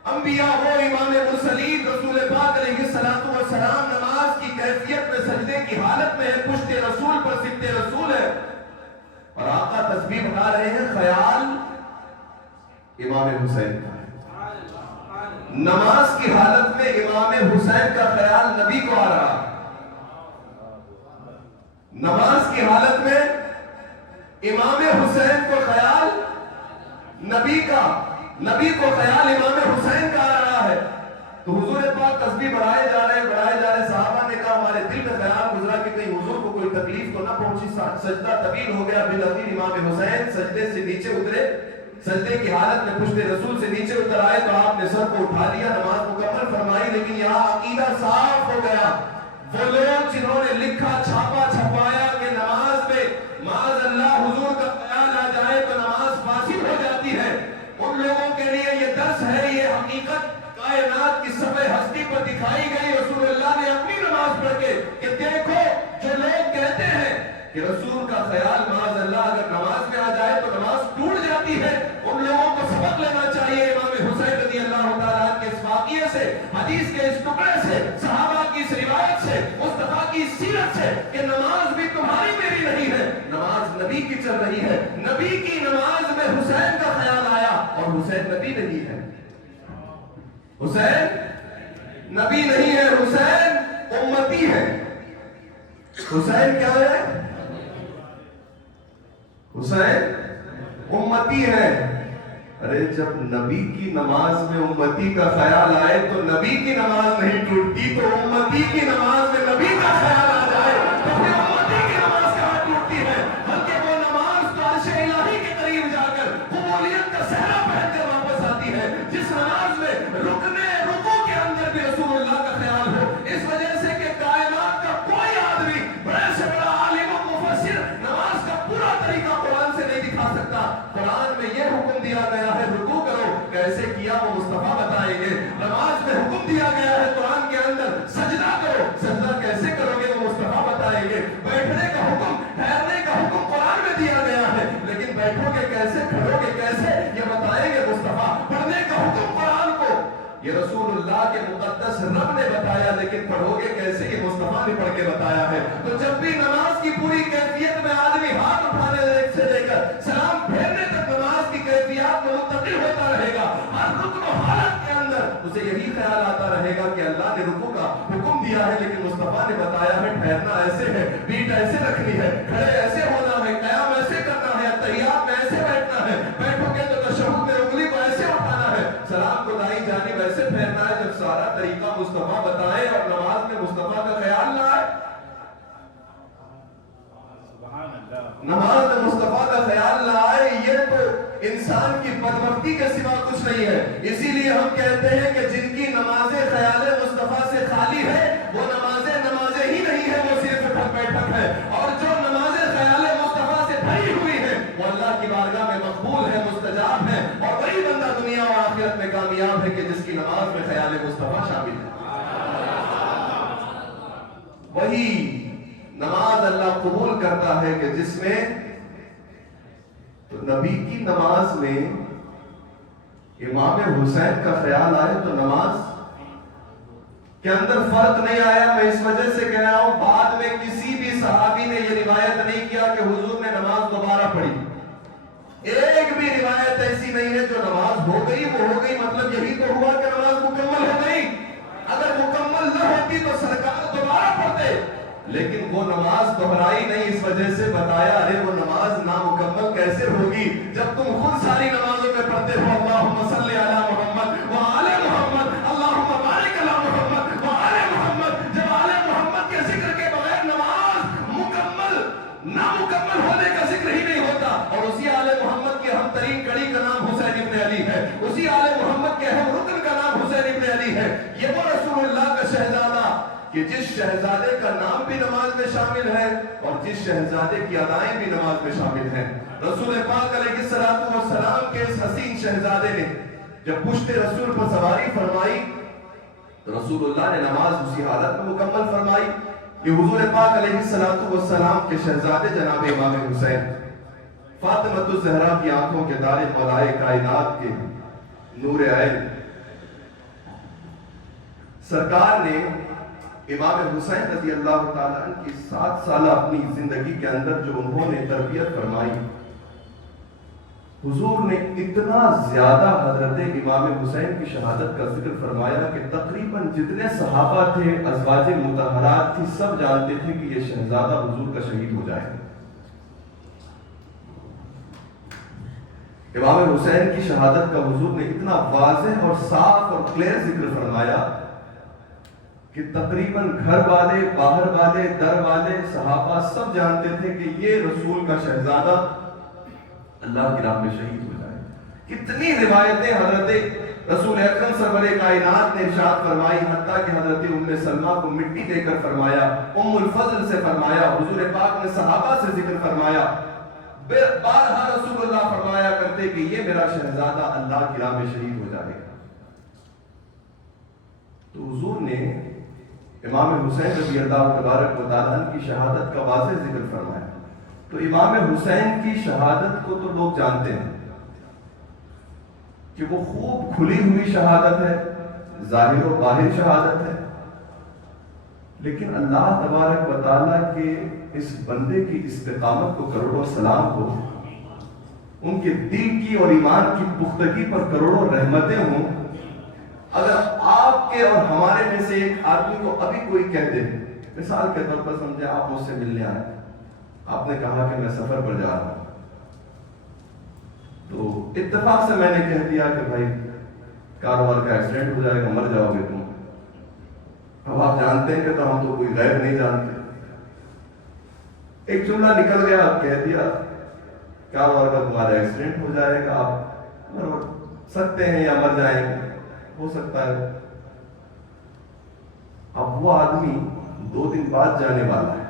انبیاء، وہ امام مرسلین رسول پاک علیہ الصلوۃ والسلام نماز کی کیفیت میں سجدے کی حالت میں ہے، پشت رسول پر سبت رسول ہے، اور آقا تسبیح بنا رہے ہیں، خیال امام حسین کا، نماز کی حالت میں امام حسین کا خیال نبی کو آ رہا، نماز کی حالت میں امام حسین کو خیال نبی کا، نبی کو خیال امام حسین کا آ رہا ہے۔ تو حضور پاک تسبیح بڑھائے جا رہے ہیں، صحابہ نے کہا ہمارے دل میں خیال گزرا کہ کہیں حضور کو کوئی تکلیف تو نہ پہنچی، سجدہ طویل ہو گیا، بالآخر امام حسین سجدے سے نیچے اترے، سجدے کی حالت میں پشت رسول سے نیچے اتر آئے تو آپ نے سر کو اٹھا لیا، نماز مکمل فرمائی، لیکن یہاں عقیدہ صاف ہو گیا۔ وہ لوگ جنہوں نے لکھا چھاپا چھپایا کہ نماز میں معاذ اللہ حضور کا خیال آ جائے تو نماز فاسد ہو جاتی ہے، ان لوگوں کے لیے یہ درس ہے، یہ حقیقت کائنات کی صفحہ ہستی پر دکھائی گئی رسول اللہ نے اپنی نماز پڑھ کے کہ دیکھو جو لوگ کہتے ہیں کہ رسول کا خیال معاذ اللہ اگر نماز میں آ جائے تو نماز ٹوٹ جاتی ہے، ان لوگوں کو سبق لینا چاہیے امام حسین رضی اللہ تعالیٰ کے اس واقعے سے، حدیث کے اس ٹکڑے سے، صحابہ کی اس روایت سے، مصطفیٰ کی سیرت سے کہ نماز بھی تمہاری میری نہیں ہے، نماز نبی کی چل رہی ہے، نبی کی نماز میں حسین کا خیال آیا، اور حسین نبی نہیں ہے، حسین نبی نہیں ہے، حسین امتی ہے۔ حسین کیا ہے؟ حسین امتی ہے۔ ارے جب نبی کی نماز میں امتی کا خیال آئے تو نبی کی نماز نہیں ٹوٹتی، تو امتی کی نماز میں نبی کا خیال آ جائے تو پھر امتی کی نماز کہاں ٹوٹتی ہے؟ بلکہ وہ نماز تو عرش الہی کے قریب جا کر قبولیت کا صحرا پہن کر واپس آتی ہے، جس نماز میں رکنے رکوع کے اندر بھی رسول اللہ کا خیال ہو، اس وجہ سے کہ کائنات کا کوئی آدمی بڑے سے بڑا عالم و مفسر نماز کا پورا طریقہ قرآن سے نہیں دکھا سکتا۔ قرآن میں یہ حکم دیا گیا ہے رکوع کرو، کیسے کیا وہ مصطفیٰ بتائیں گے، نماز میں حکم دیا گیا ہے قرآن کے اندر سجدہ کرو، سجدہ کیسے کرو گے وہ مصطفیٰ بتائیں گے، بیٹھنے کا حکم، ٹھہرنے کا حکم قرآن میں دیا گیا ہے، لیکن بیٹھو گے کیسے، کھڑو گے کیسے، یہ بتائیں گے مصطفیٰ، پڑھنے کا حکم قرآن کو یہ رسول اللہ کے مقدس رب نے بتایا، لیکن پڑھو گے کیسے یہ مصطفیٰ نے پڑھ کے بتایا ہے۔ تو جب بھی نماز کی پوری کیفیت میں آدمی ہاتھ اٹھانے سے لے کر سلام پھیرنے تک نماز کی کیفیات میں منتقل ہوتا رہے گا، ہر رکن بتایا ہے ٹھہرنا ایسے ہے، پیٹھ ایسے رکھنی ہے، کھڑے ایسے ہونا ہے، قیام ایسے کرنا ہے، تحیات میں ایسے بیٹھنا ہے، بیٹھو گے تو تشہد میں انگلی کو ایسے اٹھانا ہے، سلام کو دائیں جانب ایسے پھیرنا ہے۔ جب سارا طریقہ مصطفیٰ بتائے اور نماز میں مصطفیٰ کا خیال نہ آئے، نماز میں مصطفیٰ کا خیال نہ آئے، یہ تو انسان کی بدبختی کے سوا کچھ نہیں ہے۔ اسی لیے ہم کہتے ہیں کہ جن کی نمازیں خیال مصطفیٰ سے خالی ہے وہ نمازیں ہی نہیں ہے، وہ صرف ٹھک بیٹھک ہے، اور جو نمازیں خیال مصطفیٰ سے بھری ہوئی ہیں وہ اللہ کی بارگاہ میں مقبول ہے، مستجاب ہے، اور وہی بندہ دنیا و آخرت میں کامیاب ہے کہ جس کی نماز میں خیال مصطفیٰ شامل ہے۔ وہی نماز اللہ قبول کرتا ہے کہ جس میں تو نبی کی نماز میں امام حسین کا خیال آئے تو نماز کے اندر فرق نہیں آیا۔ میں اس وجہ سے کہہ رہا ہوں، بعد میں کسی بھی صحابی نے یہ روایت نہیں کیا کہ حضور نے نماز دوبارہ پڑھی، ایک بھی روایت ایسی نہیں ہے۔ جو نماز ہو گئی وہ ہو گئی، مطلب یہی تو ہوا کہ نماز مکمل ہو گئی۔ اگر مکمل نہ ہوتی تو سرکار دوبارہ پڑھتے، لیکن وہ نماز دہرائی نہیں، اس وجہ سے بتایا ارے وہ نماز نامکمل کیسے ہوگی جب تم خود ساری نمازوں میں پڑھتے ہو اللہم صلی علی محمد وآل محمد، اللہم بارک علی محمد وآل محمد۔ جب آل محمد کے ذکر کے بغیر نماز مکمل نامکمل ہونے کا ذکر ہی نہیں ہوتا، اور اسی آل محمد کے اہم ترین کڑی کا نام حسین ابن علی ہے، اسی آل محمد کے اہم رکن کا نام حسین ابن علی ہے۔ یہ وہ رسول اللہ کا شہزادہ کہ جس شہزادے کا نام بھی نماز میں شامل ہے اور جس شہزادے کی ادائیں بھی نماز میں شامل ہیں۔ رسول پاک علیہ الصلوۃ والسلام کے اس حسین شہزادے نے جب پشت رسول پر سواری فرمائی تو رسول اللہ نے نماز اسی حالت میں مکمل فرمائی۔ یہ حضور پاک علیہ الصلوۃ والسلام کے شہزادے جناب امام حسین، فاطمہ الزہرا کی آنکھوں کے تارے، مولائے کائنات کے نور عین، سرکار نے امام حسین رضی اللہ تعالیٰ عنہ کی 7 سالہ اپنی زندگی کے اندر جو انہوں نے تربیت فرمائی، حضور نے اتنا زیادہ حضرت امام حسین کی شہادت کا ذکر فرمایا کہ تقریباً جتنے صحابہ تھے، ازواج مطہرات تھی، سب جانتے تھے کہ یہ شہزادہ حضور کا شہید ہو جائے۔ امام حسین کی شہادت کا حضور نے اتنا واضح اور صاف اور کلیئر ذکر فرمایا کہ تقریباً گھر والے، باہر والے، در والے، صحابہ سب جانتے تھے کہ یہ رسول کا شہزادہ اللہ کی راہ میں شہید ہو جائے۔ کتنی روایتیں حضرت رسول اکرم سرور کائنات نے ارشاد فرمائی، حتیٰ کہ حضرت ام سلمہ کو مٹی دے کر فرمایا، ام الفضل سے فرمایا، حضور پاک نے صحابہ سے ذکر فرمایا، بارہا رسول اللہ فرمایا کرتے کہ یہ میرا شہزادہ اللہ کی راہ میں شہید ہو جائے گا۔ تو حضور نے امام حسین رضی اللہ تبارک و تعالیٰ عنہ کی شہادت کا واضح ذکر فرمایا۔ تو امام حسین کی شہادت کو تو لوگ جانتے ہیں کہ وہ خوب کھلی ہوئی شہادت ہے، ظاہر و باہر شہادت ہے، لیکن اللہ تبارک و تعالیٰ کے اس بندے کی استقامت کو کروڑوں سلام ہو، ان کے دل کی اور ایمان کی پختگی پر کروڑوں رحمتیں ہوں۔ اگر آپ کے اور ہمارے میں سے ایک آدمی کو ابھی کوئی کہہ دے، مثال کے طور پر سمجھے آپ مجھ سے ملنے آئے، آپ نے کہا کہ میں سفر پر جا رہا ہوں، تو اتفاق سے میں نے کہہ دیا کہ بھائی کاروبار کا ایکسیڈنٹ ہو جائے گا، مر جاؤ گے تم۔ اب آپ جانتے ہیں کہ تو ہم تو کوئی غیب نہیں جانتے، ایک جملہ نکل گیا، آپ کہہ دیا کاروبار کا تمہارا ایکسیڈنٹ ہو جائے گا، آپ مر سکتے ہیں یا مر جائیں گے، ہو سکتا ہے۔ اب وہ آدمی 2 دن بعد جانے والا ہے،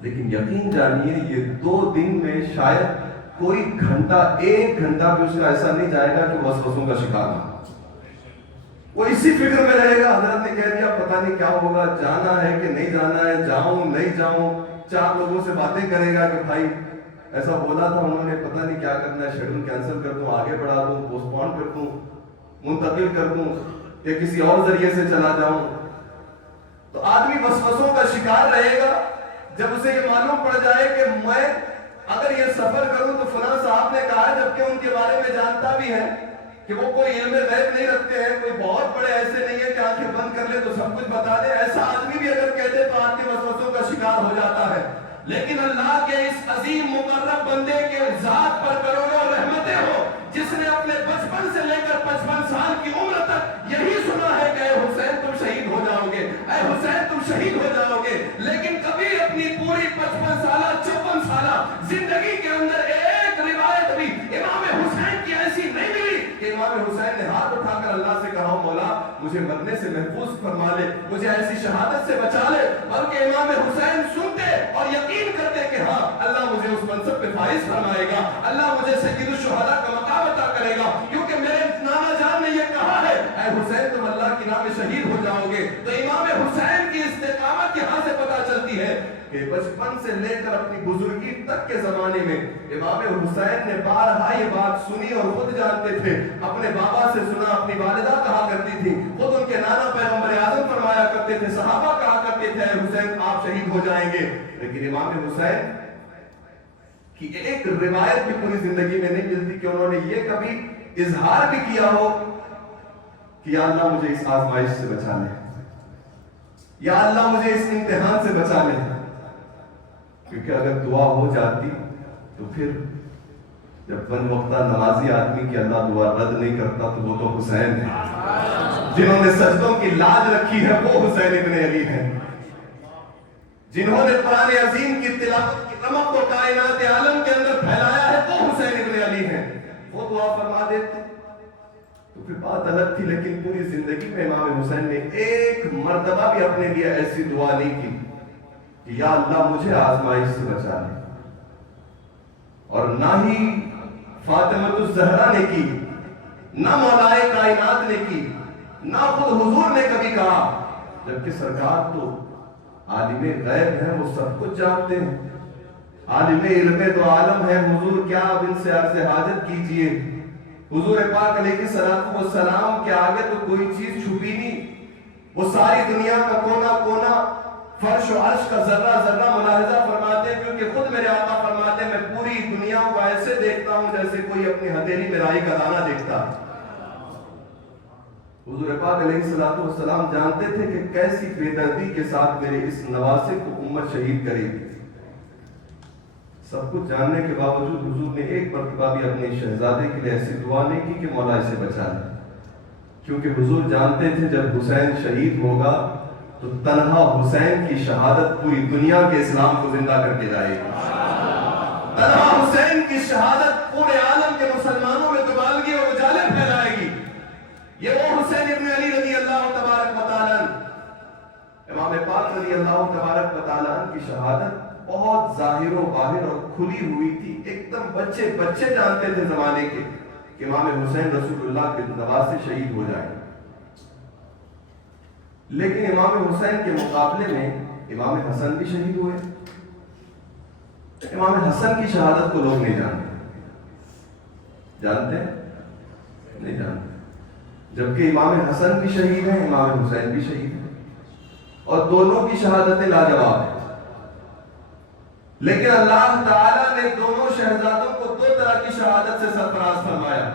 لیکن یقین جانیے یہ 2 دن میں شاید کوئی گھنٹہ، 1 گھنٹہ بھی اس کا ایسا نہیں جائے گا کہ وسوسوں کا شکار ہو۔ وہ اسی فکر میں رہے گا، حضرت نے کہہ دیا پتہ نہیں کیا ہوگا، جانا ہے کہ نہیں جانا ہے، جاؤں نہیں جاؤں، 4 لوگوں سے باتیں کرے گا کہ بھائی ایسا بولا تھا انہوں نے، پتہ نہیں کیا کرنا ہے، شیڈول کینسل کر دوں، آگے بڑھا دوں، پوسٹ پون کر دوں، منتقل کر دوں، یا کسی اور ذریعے سے چلا جاؤں۔ تو آدمی وسوسوں کا شکار رہے گا۔ جب اسے یہ معلوم پڑ جائے کہ میں اگر یہ سفر کروں تو فلاں صاحب نے کہا، جبکہ ان کے بارے میں جانتا بھی ہے کہ وہ کوئی علم غیب نہیں رکھتے ہیں، کوئی بہت بڑے ایسے نہیں ہے کہ آنکھیں بند کر لے تو سب کچھ بتا دے. ایسا آدمی بھی اگر کہتے تو آدمی وسوسوں کا شکار ہو جاتا ہے. لیکن اللہ کے اس عظیم مقرب بندے کے ذات پر کروڑوں رحمتیں ہو، جس نے اپنے بچپن سے لے کر 55 سال کی عمر تک یہی سنا ہے کہ اے حسین تم شہید ہو جاؤ گے، اے حسین تم شہید ہو جاؤ گے. لیکن کبھی اپنی پوری 55 سالہ 54 سالہ زندگی کے اندر ایک روایت بھی امام حسین کی ایسی نہیں ملی کہ امام حسین نے ہاتھ اٹھا کر اللہ سے کہا مولا مجھے مرنے سے محفوظ فرما لے، مجھے ایسی شہادت سے بچا لے. بلکہ امام حسین سنتے اور یقین کرتے کہ ہاں اللہ مجھے اس منصب پہ فائز فرمائے گا، اللہ مجھے سید الشہداء کا مقام عطا کرے گا، کیونکہ میرے نانا جان نے یہ کہا ہے اے حسین تم اللہ کی راہ میں شہید ہو جاؤ گے. تو امام حسین کی استقامت یہاں سے پتہ چلتی ہے کہ بچپن سے لے کر اپنی بزرگی تک کے زمانے میں امام حسین نے بارہا یہ بات سنی اور خود جانتے تھے. اپنے بابا سے سنا، اپنی والدہ کہا کرتی تھی، خود ان کے نانا پیغمبر اعظم فرمایا کرتے تھے، صحابہ کہا کرتے تھے اے حسین آپ شہید ہو جائیں گے. لیکن امام حسین کی ایک روایت بھی پوری زندگی میں نہیں ملتی کہ انہوں نے یہ کبھی اظہار بھی کیا ہو کہ یا اللہ مجھے اس آزمائش سے بچا لے، یا اللہ مجھے اس امتحان سے بچا لے. کیونکہ اگر دعا ہو جاتی تو پھر جب بن وقتہ نمازی آدمی کی اللہ دعا رد نہیں کرتا تو وہ تو حسین ہے. جنہوں نے سجدوں کی لاج رکھی ہے وہ حسین ابن علی ہیں. جنہوں نے قرآن عظیم کی تلاوت کی رمق کو کائنات عالم کے اندر پھیلایا ہے وہ حسین ابن علی ہیں. وہ دعا فرما دیتے تو پھر بات الگ تھی. لیکن پوری زندگی میں امام حسین نے ایک مرتبہ بھی اپنے لیے ایسی دعا نہیں کی کہ یا اللہ مجھے آزمائش سے بچا لے. اور نہ ہی فاطمہ الزہرا نے کی، نہ مولا کائنات نے کی، نہ خود حضور نے کبھی کہا، جبکہ سرکار تو عالم غیب ہیں، وہ سب کچھ جانتے ہیں، عالم علم دو عالم ہے. حضور کیا اب ان سے عرض حاجت کیجئے. حضور پاک علیہ السلام کے آگے تو کوئی چیز چھپی نہیں. وہ ساری دنیا کا کونا کونا، فرش و عرش کا ذرہ ذرہ ملاحظہ فرماتے ہیں. کیونکہ خود میرے آقا فرماتے ہیں میں پوری دنیا کو ایسے دیکھتا ہوں جیسے کوئی اپنی ہتھیلی میں رائی کا دانہ دیکھتا ہے. حضور پاک علیہ السلام جانتے تھے کہ کیسی بے دردی کے ساتھ میرے اس نواسے کو امت شہید کرے گی. سب کچھ جاننے کے باوجود حضور نے ایک مرتبہ بھی اپنے شہزادے کے لیے ایسی دعا نہیں کی کہ مولا اسے بچا لے. کیونکہ حضور جانتے تھے جب حسین شہید ہوگا تو تنہا حسین کی شہادت پوری دنیا کے اسلام کو زندہ کر کے جائے گی. تنہا حسین کی شہادت پورے عالم کے مسلمانوں میں دوبالگی اور اجالے پھیلائے گی. یہ وہ حسین ابن علی رضی اللہ تبارک و تعالیٰ، امام پاک رضی اللہ تبارک و تعالیٰ کی شہادت بہت ظاہر و باہر اور کھلی ہوئی تھی. ایک دم بچے بچے جانتے تھے زمانے کے کہ امام حسین رسول اللہ کے نواسے شہید ہو جائیں. لیکن امام حسین کے مقابلے میں امام حسن بھی شہید ہوئے. امام حسن کی شہادت کو لوگ نہیں جانتے. جانتے ہیں؟ نہیں جانتے. جبکہ امام حسن بھی شہید ہیں، امام حسین بھی شہید ہیں، اور دونوں کی شہادتیں لاجواب ہیں. لیکن اللہ تعالیٰ نے دونوں شہزادوں کو دو طرح کی شہادت سے سرفراز فرمایا.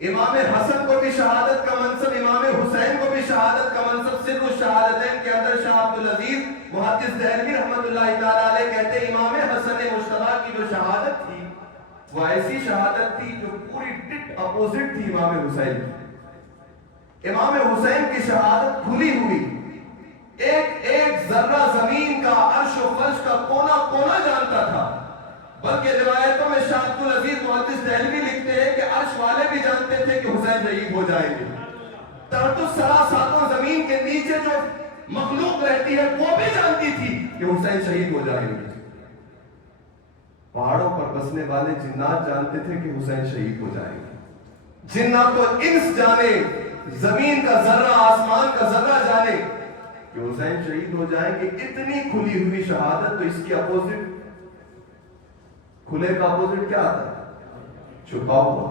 امام حسن کو بھی شہادت کا منصب، امام حسین کو بھی شہادت کا منصب. صرف اس شہادتین کے اندر شاہ عبدالعزیز محدث دہلوی رحمۃ اللہ تعالیٰ علیہ کہتے ہیں امام حسن مجتبیٰ کی جو شہادت تھی وہ ایسی شہادت تھی جو پوری ڈٹ اپوزٹ تھی امام حسین. امام حسین کی شہادت کھلی ہوئی، ایک ایک ذرہ زمین کا، عرش و فرش کا کونا کونا جانتا تھا. بلکہ روایتوں میں شاہ عبدالعزیز محدث دہلوی لکھتے ہیں کہ عرش والے بھی جانتے تھے کہ حسین شہید ہو جائیں گے. تحت الثری ساتوں زمین کے نیچے جو مخلوق رہتی ہے وہ بھی جانتی تھی کہ حسین شہید ہو جائیں گے. پہاڑوں پر بسنے والے جنات جانتے تھے کہ حسین شہید ہو جائیں گے. جنات و انس جانے، زمین کا ذرہ آسمان کا ذرہ جانے کہ حسین شہید ہو جائیں گے. اتنی کھلی ہوئی شہادت. تو اس کی اپوزٹ، کھلے کا اپوزٹ کیا آتا ہے؟ چھپا ہوا.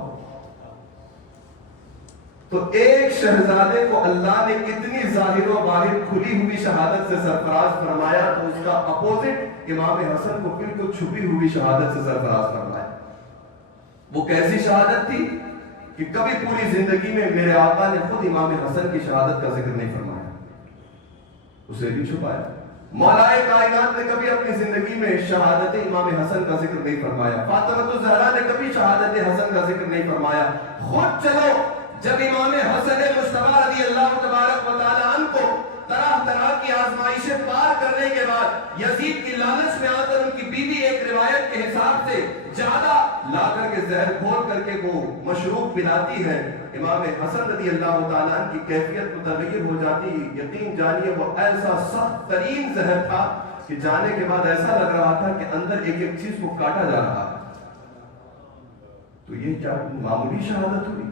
تو ایک شہزادے کو اللہ نے اتنی ظاہر و باہر کھلی ہوئی شہادت سے سرفراز فرمایا تو اس کا اپوزٹ امام حسن کو بالکل چھپی ہوئی شہادت سے سرفراز فرمایا. وہ کیسی شہادت تھی؟ کہ کبھی پوری زندگی میں میرے آقا نے خود امام حسن کی شہادت کا ذکر نہیں فرمایا، اسے بھی چھپایا۔ مولا کائنات نے کبھی اپنی زندگی میں شہادت امام حسن کا ذکر نہیں فرمایا، فاطمہ الزہرا نے کبھی شہادت حسن کا ذکر نہیں فرمایا۔ خود چلو جب امام حسن مصطفیٰ رضی اللہ تبارک و تعالی عنہ کو طرح طرح کی آزمائشیں پار کرنے کے بعد یزید کی لالچ میں آ کر ان کی بیوی ایک روایت کے حساب سے زیادہ لا کر کے زہر گھول کر کے وہ مشروب پلاتی ہے، امام حسن رضی اللہ تعالیٰ عنہ کی کیفیت متغیر ہو جاتی۔ یقین جانیے وہ ایسا سخت ترین زہر تھا کہ جانے کے بعد ایسا لگ رہا تھا کہ اندر ایک ایک چیز کو کاٹا جا رہا ہے۔ تو یہ کیا معمولی شہادت ہوئی؟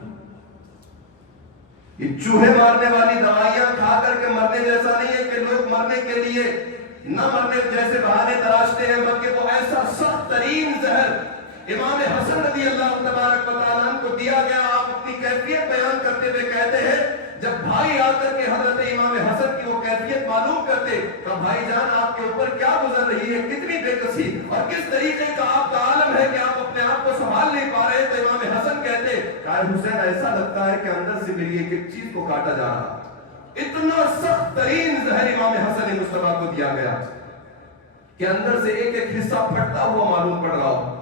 یہ چوہے مارنے والی دوائیاں کھا کر کے مرنے جیسا نہیں ہے کہ لوگ مرنے کے لیے نہ مرنے جیسے بہانے تراشتے ہیں، بلکہ وہ ایسا سخت ترین زہر امام حسن رضی اللہ تبارک و تعالیٰ عنہ کو دیا گیا۔ آپ اپنی کیفیت بیان کرتے ہوئے کہتے ہیں جب بھائی آ کر کے حضرت امام حسن کی وہ کیفیت معلوم کرتے کہ بھائی جان آپ کے اوپر کیا گزر رہی ہے، کتنی بے کسی اور کس طریقے کا آپ کا عالم ہے کہ آپ اپنے آپ کو سنبھال نہیں پا رہے، تو امام حسن کہتے کہ حسین ایسا لگتا ہے کہ اندر سے میری ایک ایک چیز کو کاٹا جا رہا۔ اتنا سخت ترین زہر امام حسن مصطفیٰ کو دیا گیا کہ اندر سے ایک ایک حصہ پھٹتا ہوا معلوم پڑ رہا ہو۔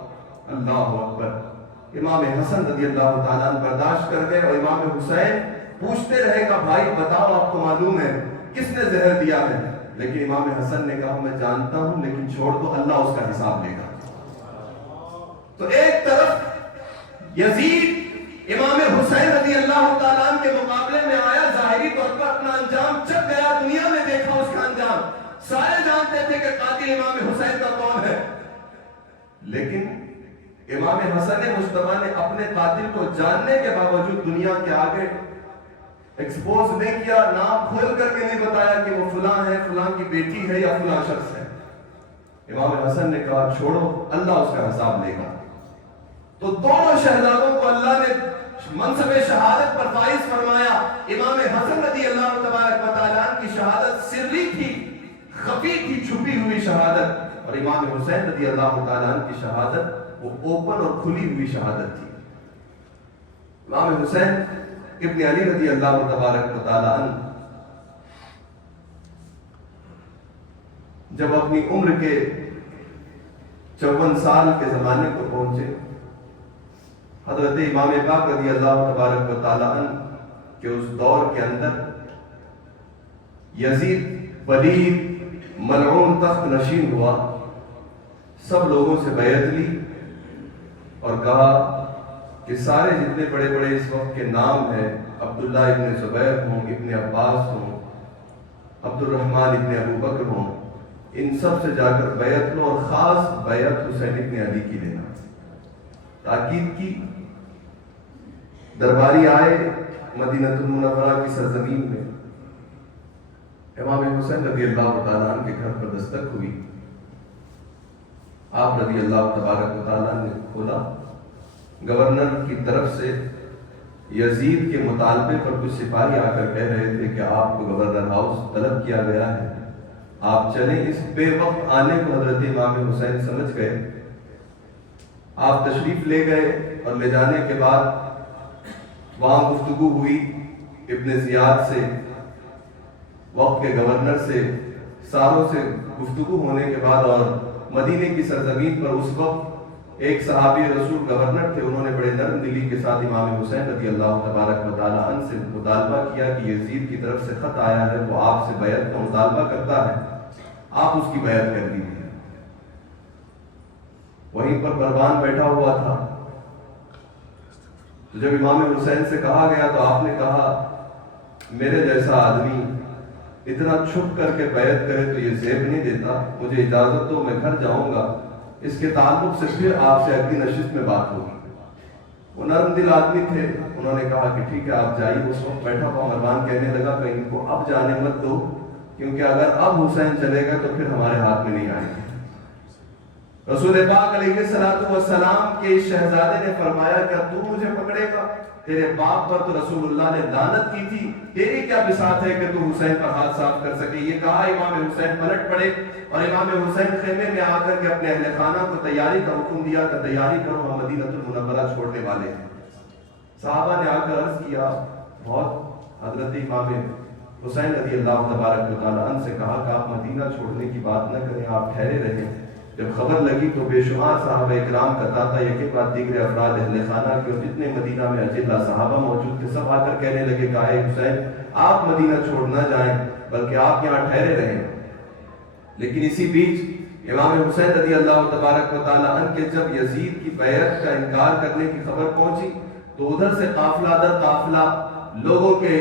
اللہ اکبر۔ امام حسن رضی اللہ تعالیٰ عنہ برداشت کر گئے اور امام حسین پوچھتے رہے کہ بھائی بتاؤ آپ کو معلوم ہے کس نے زہر دیا ہے؟ لیکن امام حسن نے کہا میں جانتا ہوں لیکن چھوڑ دو، اللہ اس کا حساب لے گا۔ تو ایک طرف یزید امام حسین رضی اللہ تعالیٰ عنہ کے مقابلے میں آیا، ظاہری طور پر اپنا انجام چک گیا، دنیا میں دیکھا اس کا انجام، سارے جانتے تھے کہ قاتل امام حسین کا کون ہے، لیکن امام حسن مصطفیٰ نے اپنے قاتل کو جاننے کے باوجود دنیا کے آگے ایکسپوز نہیں کیا، نام کھول کر کے نہیں بتایا کہ وہ فلاں ہے، فلاں کی بیٹی ہے یا فلاں شخص ہے۔ امام حسن نے کہا چھوڑو، اللہ اس کا حساب لے گا۔ تو دونوں شہزادوں کو اللہ نے منصب شہادت پر فائز فرمایا۔ امام حسن رضی اللہ تبارک و تعالیٰ عنہ کی شہادت سری تھی، خفی تھی، چھپی ہوئی شہادت، اور امام حسین رضی اللہ تعالیٰ عنہ کی شہادت وہ اوپن اور کھلی ہوئی شہادت تھی۔ امام حسین ابن علی رضی اللہ تبارک و تعالیٰ عنہ جب اپنی عمر کے 54 سال کے زمانے کو پہنچے، حضرت امام پاک رضی اللہ تبارک و تعالیٰ عنہ کے اس دور کے اندر یزید پلید ملعون تخت نشین ہوا، سب لوگوں سے بیعت لی اور کہا کہ سارے جتنے بڑے بڑے اس وقت کے نام ہیں، عبداللہ ابن زبیر ہوں، ابن عباس ہوں، عبد الرحمن ابن ابو بکر ہوں، ان سب سے جا کر بیعت لو اور خاص بیعت حسین ابن علی کی لینا۔ تاکید کی، درباری آئے مدینہ المنورہ کی سرزمین میں، امام حسین رضی اللہ تعالیٰ عنہ کے گھر پر دستک ہوئی، آپ رضی اللہ تبارک و تعالیٰ نے کھولا، گورنر کی طرف سے یزید کے مطالبے پر کچھ سپاہی آ کر کہہ رہے تھے کہ آپ کو گورنر ہاؤس طلب کیا گیا ہے، آپ چلیں۔ اس بے وقت آنے کو حضرت امام حسین سمجھ گئے، آپ تشریف لے گئے اور لے جانے کے بعد وہاں گفتگو ہوئی ابن زیاد سے، وقت کے گورنر سے، ساروں سے گفتگو ہونے کے بعد، اور مدینے کی سرزمین پر اس وقت ایک صحابی رسول گورنر تھے، انہوں نے بڑے نرم دلی کے ساتھ امام حسین رضی اللہ تبارک و تعالیٰ عنہ سے مطالبہ کیا کہ یزید کی طرف سے خط آیا ہے، وہ آپ سے بیعت کا مطالبہ کرتا ہے، آپ اس کی بیعت کر دیجیے۔ وہیں پر پروان بیٹھا ہوا تھا، تو جب امام حسین سے کہا گیا تو آپ نے کہا میرے جیسا آدمی اتنا چھپ کر کے بیعت کرے تو یہ زیب نہیں دیتا، مجھے اجازت دو، میں گھر جاؤں گا، اس کے تعلق سے پھر آپ سے اگلی نشست میں بات ہوگی۔ وہ نرم دل آدمی تھے، انہوں نے کہا کہ ٹھیک ہے آپ جائیے۔ اس وقت بیٹھا ہوا مروان کہنے لگا کہ ان کو اب جانے مت دو، کیونکہ اگر اب حسین چلے گا تو پھر ہمارے ہاتھ میں نہیں آئیں گے۔ رسول پاک علیہ السلام کے شہزادے نے فرمایا کیا تو مجھے پکڑے گا؟ تیرے باپ پر تو رسول اللہ نے لعنت کی تھی، تیری کیا بساط ہے کہ تو حسین پر ہاتھ صاف کر سکے؟ یہ کہا امام حسین پلٹ پڑے اور امام حسین خیمے میں آ کر کے اپنے اہل خانہ کو تیاری کا حکم دیا کہ تیاری کرو، ہم مدینہ المنورہ چھوڑنے والے ہیں۔ صحابہ نے آ کر عرض کیا، بہت حضرت امام حسین رضی اللہ تبارک و تعالیٰ عنہ سے کہا کہ آپ مدینہ چھوڑنے کی بات نہ کریں، آپ ٹھہرے رہیں۔ جب خبر لگی تو بے شمار صحابہ اکرام کا تاتا یک ایک بعد دیگر افراد اہل خانہ کے اور جتنے مدینہ میں اجلہ صحابہ موجود تھے سب آ کر کہنے لگے کہ اے حسین آپ مدینہ چھوڑ نہ جائیں بلکہ آپ یہاں ٹھہرے رہیں۔ لیکن اسی بیچ امام حسین رضی اللہ تبارک و تعالیٰ عنہ کے جب یزید کی بیعت کا انکار کرنے کی خبر پہنچی تو ادھر سے قافلہ در قافلہ لوگوں کے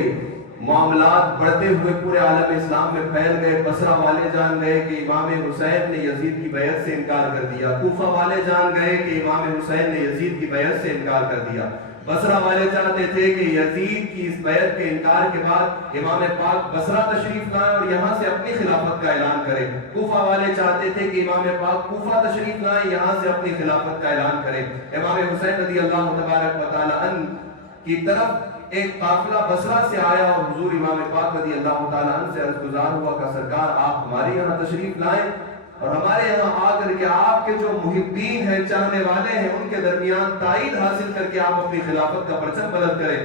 معاملات بڑھتے ہوئے پورے عالم اسلام میں پھیل گئے۔ بصرہ والے جان گئے کہ امام حسین نے یزید کی بیعت سے انکار کر دیا، کوفہ والے جان گئے کہ امام حسین نے یزید کی بیعت سے انکار کر دیا۔ بصرہ والے چاہتے تھے کہ یزید کی اس بیعت کے انکار کے بعد امام پاک بصرہ تشریف لائیں اور یہاں سے اپنی خلافت کا اعلان کریں۔ کوفہ والے چاہتے تھے کہ امام پاک کوفہ تشریف لائیں، یہاں سے اپنی خلافت کا اعلان کریں۔ امام حسین رضی اللہ تبارک و تعالی عنہ کی طرف ایک قافلہ بصرہ سے آیا اور حضور امام پاک رضی اللہ تعالی عنہ سے عرض گزار ہوا کہ سرکار آپ ہمارے یہاں تشریف لائیں اور ہمارے یہاں آ کر کے آپ کے جو محبین ہیں، چاہنے والے ہیں، ان کے درمیان تائید حاصل کر کے آپ اپنی خلافت کا پرچم بلند کریں،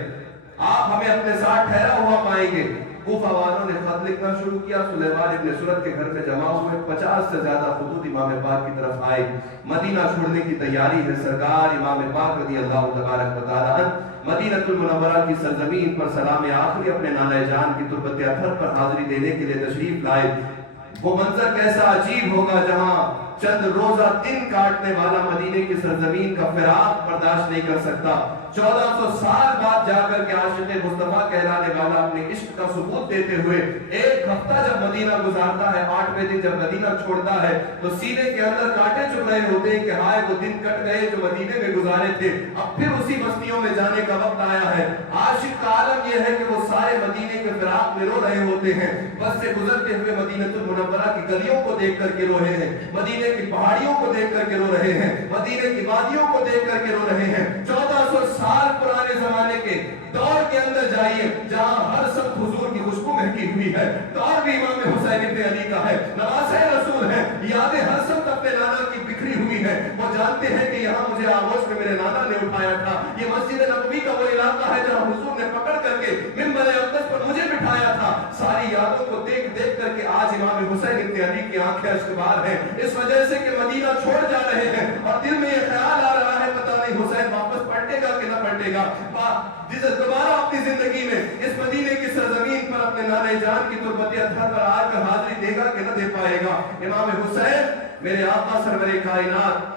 آپ ہمیں اپنے ساتھ ٹھہرا ہوا پائیں گے۔ کوفہ والوں نے خط لکھنا شروع کیا، سلیمان ابن سرد کے گھر میں جمع ہوئے، 50 سے زیادہ خطوط امام پاک کی طرف آئے۔ مدینہ چھوڑنے کی تیاری ہے، سرکار امام پاک رضی اللہ تبارک و تعالی عنہ مدینہ المنورہ کی سرزمین پر سلام آخری اپنے نانہ جان کی تربت اطہر پر حاضری دینے کے لیے تشریف لائے۔ وہ منظر کیسا عجیب ہوگا جہاں چند روزہ دن کاٹنے والا مدینے کی سرزمین کا فراق برداشت نہیں کر سکتا۔ 1400 سال بعد جا کر کے عاشق مصطفیٰ کہلانے والا اپنے عشق کا ثبوت دیتے ہوئے ایک ہفتہ جب مدینہ گزارتا ہے، 8ویں دن جب مدینہ چھوڑتا ہے تو سینے کے اندر کانٹے چبھ رہے ہوتے ہیں کہ ہائے وہ دن کٹ گئے جو مدینے میں گزارے تھے، اب پھر اسی بستیوں میں جانے کا وقت آیا ہے۔ عاشق کا عالم یہ ہے کہ وہ سارے مدینے کے فراق میں رو رہے ہوتے ہیں، بس سے گزرتے ہوئے مدینہ المنورہ کی گلیوں کو دیکھ کر کے رو رہے ہیں، مدینے کی پہاڑیوں کو دیکھ کر کے رو رہے ہیں، مدینے کی وادیوں کو دیکھ کر کے رو رہے ہیں۔ 1400 سال پرانے زمانے کے دور کے اندر جائیے جہاں ہر سب حضور کی خوشبو مہکی ہوئی ہے، دور بھی امام حسین ابن علی کا ہے، نواسہ رسول ہے، یادیں ہر سب اپنے نانا کی بکھری ہوئی ہے۔ وہ جانتے ہیں کہ یہاں مجھے آغوش میں میرے نانا نے اٹھایا تھا، یہ مسجد نبوی کا وہ علاقہ ہے جہاں حضور نے پکڑ کر کے منبر اقدس پر مجھے بٹھایا تھا۔ ساری یادوں کو دیکھ دیکھ کر کے آج امام حسین ابن علی کی آنکھیں اشکبار ہیں، اس وجہ سے کہ مدینہ چھوڑ جا رہے ہیں اور دل میں یہ خیال آ رہا ہے پتہ نہیں حسین واپس پلٹے گا کہ نہ پلٹے گا، دوبارہ اپنی زندگی میں اس مدینے کی سرزمین پر اپنے نانے جان کی تربت اطہر پر آ کر حاضری دے گا کہ نہ دے پائے گا۔ امام حسین میرے آقا سرور کائنات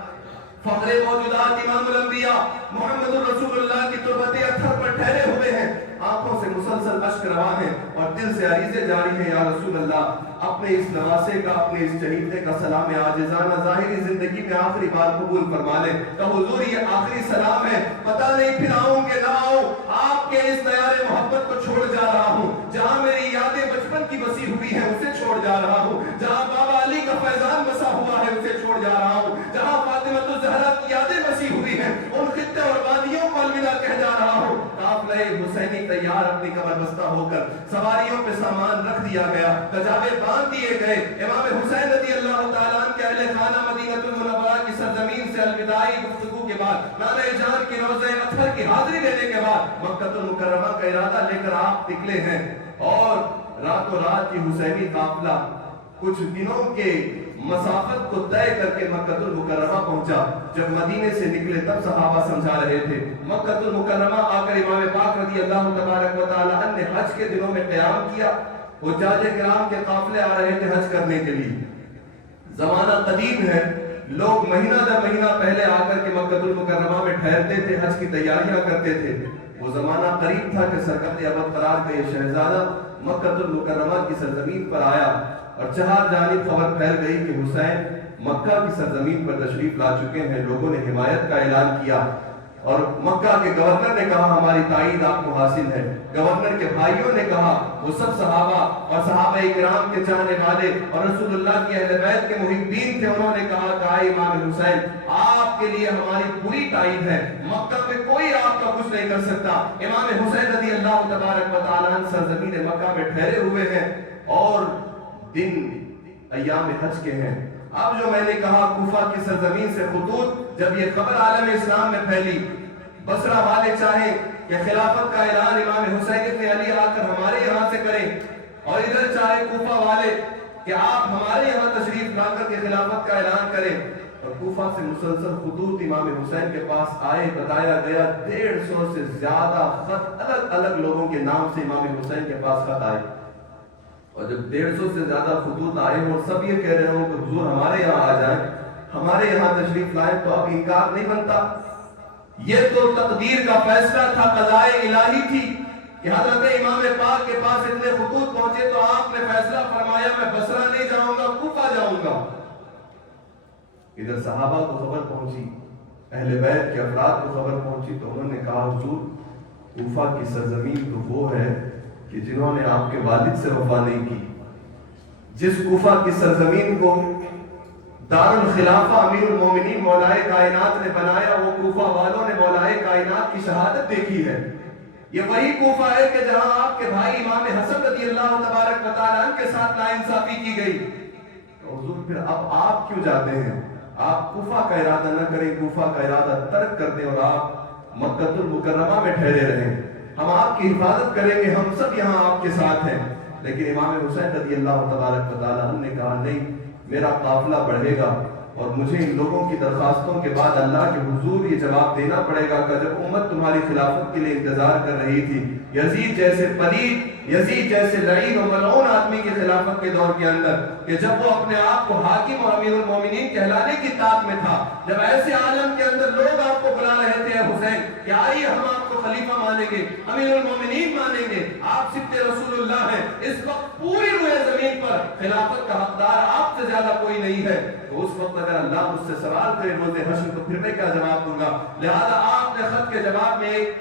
فخر موجودات امام الانبیاء محمد الرسول اللہ کی تربت اطہر پر ٹھہرے ہوئے ہیں، آنکھوں سے مسلسل اشک رواں ہیں اور دل سے عریضیں جاری ہیں، یا رسول اللہ اپنے اس نواسے کا، اپنے اس شہیدے کا سلام عاجزانہ ظاہری زندگی میں آخری بار قبول فرما لیں کہ حضور یہ آخری سلام ہے، پتہ نہیں پھر آؤں کہ نہ آؤں، آپ کے اس دیار محبت کو چھوڑ جا رہا ہوں، جہاں میری یادیں بچپن کی بسی ہوئی ہیں اسے چھوڑ جا رہا ہوں، جہاں بابا علی کا فیضان بسا ہوا ہے اسے چھوڑ جا رہا ہوں، جہاں فاطمہ الزہرا کی یادیں بسی ہوئی ہیں ان خطے اور وادیوں کو الوداع کہہ جا رہا ہوں۔ قافلہ حسینی تیار اپنی کمر بستہ ہو کر سواریوں پہ سامان رکھ دیا گیا، کجاوے باندھ دیے گئے۔ امام حسین رضی اللہ تعالیٰ عنہ کے اہل خانہ مدینہ المنورہ کی سرزمین سے الوداعی گفتگو کے بعد نانے جان کی روضہ اطہر کی حاضری دینے کے بعد مکہ المکرمہ کا ارادہ لے کر آپ نکلے ہیں اور راتوں رات کی حسینی قافلہ کچھ دنوں کے مسافت کو طے کر کے مکہ المکرمہ پہنچا۔ جب مدینے سے نکلے تب صحابہ سمجھا رہے تھے، مکہ المکرمہ آ کر امام پاک رضی اللہ تبارک و تعالی عنہ نے حج کے دنوں میں قیام کیا، حجاج کرام کے قافلے آ رہے تھے حج کرنے کے لیے۔ زمانہ قدیم ہے، لوگ مہینہ در مہینہ پہلے آ کر کے مکہ المکرمہ میں ٹھہرتے تھے، حج کی تیاریاں کرتے تھے۔ وہ زمانہ قریب تھا کہ سرکت ابد قرار کا یہ شہزادہ مکہ المکرمہ کی سرزمین پر آیا اور چہار جانب خبر پھیل گئی کہ حسین مکہ کی سرزمین پر تشریف لا چکے ہیں۔ لوگوں نے حمایت کا اعلان کیا اور مکہ کے گورنر نے کہا ہماری تائید آپ کو حاصل ہے۔ گورنر کے بھائیوں نے کہا، وہ سب صحابہ اور صحابہ اکرام کے چاہنے والے اور رسول اللہ کی اہل بیت کے محبین تھے، انہوں نے کہا کہ آئے امام حسین آپ کے لیے ہماری پوری تائید ہے، مکہ میں کوئی آپ کا کچھ نہیں کر سکتا۔ امام حسین رضی اللہ تبارک و تعالیٰ عنہ سرزمین مکہ میں ٹھہرے ہوئے ہیں اور دن ایام حج کے ہیں۔ اب جو میں نے کہا کوفہ کی سرزمین سے خطوط، جب یہ خبر عالم اسلام میں پھیلی، بصرہ والے چاہیں کہ خلافت کا اعلان امام حسین ابن علی آ کر ہمارے یہاں سے کریں، اور ادھر چاہے کوفہ والے کہ آپ ہمارے یہاں تشریف لا کر کے خلافت کا اعلان کریں، اور کوفہ سے مسلسل خطوط امام حسین کے پاس آئے، بتایا گیا 150 سے زیادہ خط الگ الگ لوگوں کے نام سے امام حسین کے پاس خط آئے، اور جب 150 سے زیادہ خطوط آئے اور سب یہ کہہ رہے ہوں کہ حضور ہمارے یہاں آ جائیں، ہمارے یہاں تشریف لائیں، تو اب انکار نہیں بنتا۔ یہ تو تقدیر کا فیصلہ تھا، قضائے الہی تھی کہ حضرت امام پاک کے پاس اتنے خطوط پہنچے تو آپ نے فیصلہ فرمایا میں بصرہ نہیں جاؤں گا، کوفہ جاؤں گا۔ ادھر صحابہ کو خبر پہنچی، اہل بیت کے افراد کو خبر پہنچی، تو انہوں نے کہا حضور کوفہ کی سرزمین تو وہ ہے کہ جنہوں نے آپ کے والد سے وفا نہیں کی، جس کوفہ کی سرزمین کو دار الخلافہ امیر المومنین مولائے کائنات نے بنایا، وہ کوفہ والوں نے مولائے کائنات کی شہادت دیکھی ہے۔ یہ وہی کوفہ ہے کہ جہاں آپ کے بھائی امام حسن رضی اللہ تبارک و تعالیٰ عنہ کے ساتھ ناانصافی کی گئی، تو حضور پھر اب آپ کیوں جاتے ہیں؟ آپ کوفہ کا ارادہ نہ کریں، کوفہ کا ارادہ ترک کر دیں اور آپ مکہ المکرمہ میں ٹھہرے رہیں، ہم آپ کی حفاظت کریں گے، ہم سب یہاں آپ کے ساتھ ہیں۔ لیکن امام حسین رضی اللہ تبارک و تعالیٰ عنہ نے کہا نہیں، میرا قافلہ بڑھے گا اور مجھے ان لوگوں کی درخواستوں کے بعد اللہ کے حضور یہ جواب دینا پڑے گا کہ جب امت تمہاری خلافت کے لیے انتظار کر رہی تھی، یزید جیسے پلید، یزید جیسے لعین و ملعون آدمی کی خلافت کے دور کے اندر، کہ جب وہ اپنے آپ کو حاکم اور امیر المومنین کہلانے کی طاق میں تھا، جب ایسے عالم کے اندر لوگ آپ کو بلا رہے تھے حسین کہ آئیے ہم آپ کو خلیفہ مانیں گے، امیر المومنین مانیں گے، آپ سبط رسول اللہ ہیں، اس وقت پوری روئے زمین پر خلافت کا حقدار آپ سے زیادہ کوئی نہیں ہے، تو اس وقت اگر اللہ مجھ سے سوال کرے روز حشر تو پھر میں کیا جواب دوں گا؟ لہذا آپ نے خط کے جواب میں ایک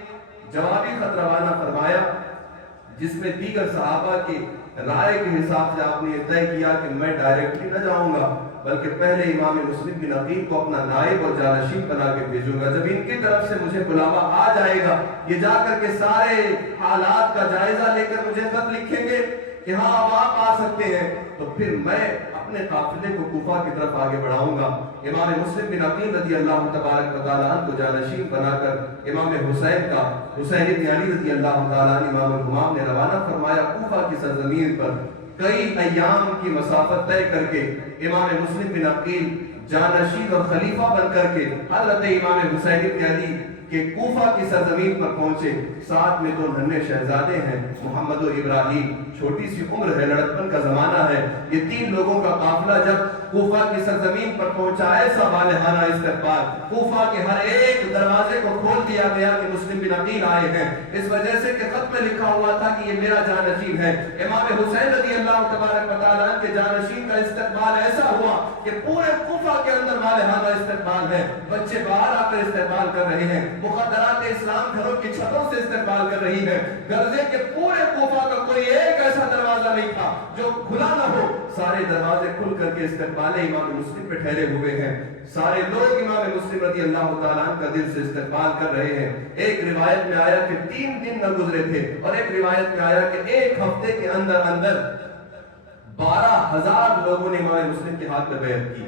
جوابی خط روانہ فرمایا، جس میں دیگر صحابہ کی رائے کے حساب سے آپ نے یہ طے کیا کہ میں ڈائریکٹلی نہ جاؤں گا، بلکہ پہلے امام مسلم بن عقیل کو اپنا نائب اور جانشین بنا کے بھیجوں گا، جب ان کی طرف سے مجھے بلاوا آ جائے گا، یہ جا کر کے سارے حالات کا جائزہ لے کر مجھے خط لکھیں گے کہ ہاں اب آپ آ سکتے ہیں، تو پھر میں اپنے قافلے کو کوفہ کی طرف آگے بڑھاؤں گا۔ امام مسلم بن عقیل رضی اللہ تبارک و تعالیٰ عنہ کو جانشین بنا کر امام حسین کا، حسین ابن علی رضی اللہ تعالیٰ عنہ امام الہمام نے روانہ فرمایا کوفہ کی سرزمین پر، کئی ایام کی مسافت طے کر کے امام مسلم بن عقیل جانشین اور خلیفہ بن کر کے حضرت امام حسین ابن علی کہ کوفہ کی سرزمین پر پہنچے، ساتھ میں دو ننھے شہزادے ہیں، محمد و ابراہیم، چھوٹی سی عمر ہے، لڑکپن کا زمانہ ہے، یہ تین لوگوں کا قافلہ جب کوفہ کی سرزمین پر پہنچا، ایسا والہانہ استقبال، کوفہ کے ہر ایک دروازے کو کھول دیا گیا کہ مسلم بن عقیل آئے ہیں، اس وجہ سے کہ خط میں لکھا ہوا تھا کہ یہ میرا جانشین ہے۔ امام حسین رضی اللہ تبارک و تعالیٰ عنہ کے جانشین کا استقبال ایسا ہوا کہ پورے کوفہ کے اندر والہانہ استقبال ہے، بچے باہر آ کر استقبال کر رہے ہیں، مخدرات اسلام گھروں کی چھتوں سے استقبال کر رہی ہے، غرضے کہ پورے کوفہ کا کوئی ایک ایسا دروازہ نہیں تھا جو کھلا نہ ہو، سارے دروازے کھل کر کے استقبال امام مسلم پہ ٹھہرے ہوئے ہیں، سارے لوگ امام مسلم رضی اللہ تعالیٰ عنہ کا دل سے استقبال کر رہے ہیں۔ ایک روایت میں آیا کہ 3 دن نہ گزرے تھے، اور ایک روایت میں آیا کہ ایک ہفتے کے اندر 12,000 لوگوں نے امام مسلم کے ہاتھ میں بیعت کی،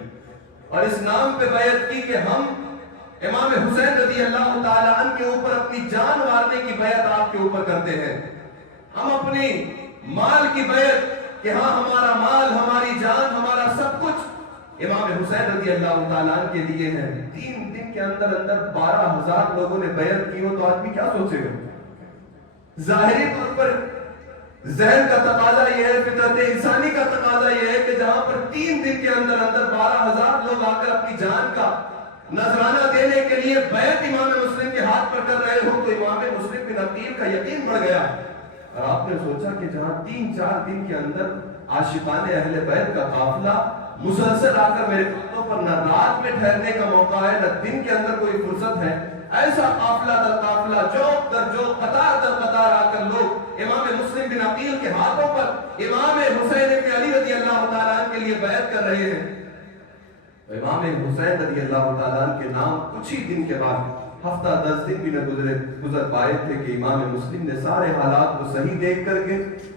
اور اس نام پہ بیعت کی کہ ہم امام حسین رضی اللہ تعالیٰ عنہ کے اوپر اپنی جان مارنے کی بیعت آپ کے اوپر کرتے ہیں، ہم اپنی مال کی بیعت کہ ہاں ہمارا مال، ہماری جان، ہمارا سب کچھ امام حسین رضی اللہ تعالیٰ عنہ کے لیے ہے۔ 3 دن کے اندر 12,000 لوگوں نے بیعت کی ہو تو آدمی کیا سوچے گا؟ ظاہری طور پر ذہن کا تقاضا یہ ہے، فطرت انسانی کا تقاضا یہ ہے کہ جہاں پر 3 دن کے اندر 12,000 لوگ آ کر اپنی جان کا نذرانہ دینے کے لیے بیعت امام مسلم کے ہاتھ پر کر رہے ہو، تو امام مسلم بن عقیل کا یقین بڑھ گیا، اور آپ نے سوچا کہ جہاں 3-4 دن کے اندر عاشقان اہل بیت کا قافلہ مسلسل آ کر میرے قدموں پر نہ رات میں ٹھہرنے کا موقع ہے نہ دن کے اندر کوئی فرصت ہے، ایسا قافلہ در قافلہ، جوق در جوق، قطار در قطار آ کر لوگ امام مسلم بن عقیل کے ہاتھوں پر امام حسین ابن علی رضی اللہ تعالیٰ عنہ کے لیے بیعت کر رہے ہیں۔ امام حسین رضی اللہ تعالیٰ عنہ کے نام کچھ ہی دن کے بعد، ہفتہ 10 دن بھی نہ گزر پائے تھے کہ امام مسلم نے سارے حالات کو صحیح دیکھ کر کے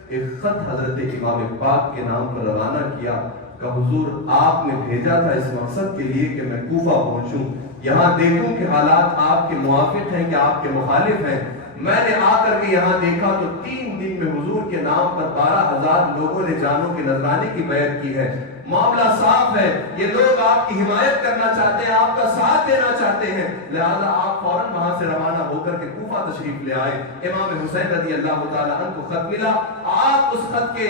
ایک خط حضرت امام پاک کے نام پر روانہ کیا، کہ حضور آپ نے بھیجا تھا اس مقصد کے لیے کہ میں کوفہ پہنچوں، یہاں دیکھوں کہ حالات آپ کے موافق ہیں کہ آپ کے مخالف ہیں۔ میں نے آ کر کے یہاں دیکھا تو 3 دن میں حضور کے نام پر 12,000 لوگوں نے جانوں کے نذرانے کی بیعت کی ہے۔ معاملہ صاف ہے، یہ لوگ آپ کی حمایت کرنا چاہتے ہیں، آپ کا ساتھ دینا چاہتے ہیں، لہذا آپ فوراً وہاں سے روانہ ہو کر کے کوفہ تشریف لے آئے۔ امام حسین رضی اللہ تعالیٰ عنہ کو خط ملا، آپ اس خط کے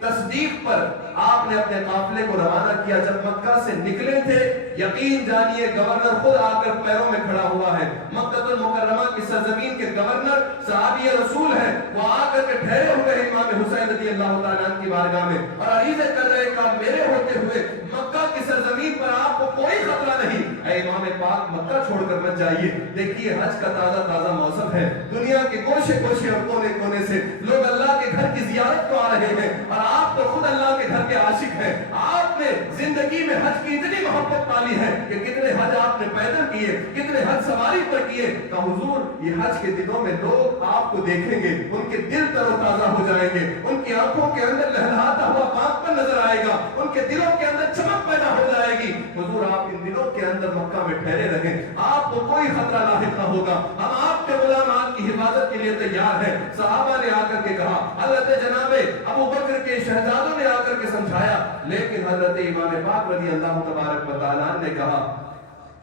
تصدیق پر آپ نے اپنے قافلے کو روانہ کیا۔ جب مکہ سے نکلے تھے، یقین جانیے گورنر خود آ کر پیروں میں کھڑا ہوا ہے۔ مکہ المکرمہ کی سرزمین کے گورنر صحابی رسول ہیں، وہ آ کر کے ٹھہرے ہوئے ہیں امام حسین رضی اللہ تعالیٰ عنہ کی بارگاہ میں اور عریضے کر رہے کہ میرے ہوتے ہوئے مکہ کی سرزمین پر آپ کو کوئی خطرہ نہیں، اے امام پاک مکہ چھوڑ کر مت جائیے۔ دیکھیے حج کا تازہ تازہ موسم ہے، دنیا کے کوشے کوشے اور کونے کونے سے لوگ اللہ کے گھر کی زیارت کو آ رہے ہیں اور آپ تو خود اللہ کے گھر کے عاشق ہیں۔ آپ نے زندگی میں حج کی اتنی محبت پالی ہے کہ کتنے حج آپ نے پیدل کیے، کتنے حج سواری پر کیے، کہ حضور یہ حج کے دنوں میں لوگ آپ کو دیکھیں گے، ان کے دل تر و تازہ ہو جائیں گے، ان کی آنکھوں کے اندر لہلہاتا ہوا پاک پر نظر آئے گا، ان کے دلوں کے اندر چمک پیدا ہو جائے گی۔ حضور آپ ان دنوں کے اندر مکہ میں ٹھہرے رہیں، آپ کو کوئی خطرہ لاحق نہ ہوگا، ہم آپ کے غلام آپ کی حفاظت کے لیے تیار ہیں۔ صحابہ نے آ کر کے کہا، حضرت جناب ابو بکر کے شہزادوں نے آ کر کے سمجھایا، لیکن حضرت امام پاک رضی اللہ تبارک و تعالیٰ نے کہا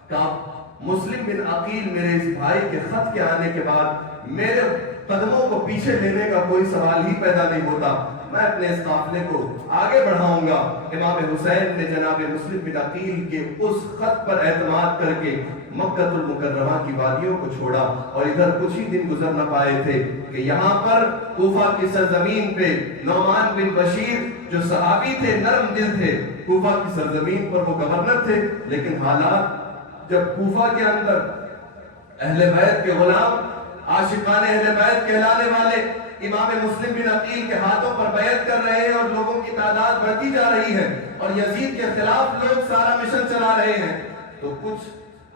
کہ مسلم بن عقیل میرے اس بھائی کے خط کے آنے کے بعد میرے قدموں کو پیچھے لینے کا کوئی سوال ہی پیدا نہیں ہوتا، میں اپنے اس قافلے کو آگے بڑھاؤں گا۔ امام حسین نے جناب مسلم بن عقیل کے اس خط پر اعتماد کر کے مکہ المکرمہ کی وادیوں کو چھوڑا اور ادھر کچھ ہی دن گزر نہ پائے تھے کہ یہاں پر کوفہ کی سرزمین پہ نعمان بن بشیر جو صحابی تھے، نرم دل تھے، کوفہ کی سرزمین پر وہ گورنر تھے، لیکن حالات جب کوفہ کے اندر اہل بیت کے غلام، عاشقان اہل بیت کہلانے والے امام مسلم بن عقیل کے ہاتھوں پر بیعت کر رہے ہیں اور لوگوں کی تعداد بڑھتی جا رہی ہے اور یزید کے خلاف لوگ سارا مشن چلا رہے ہیں، تو کچھ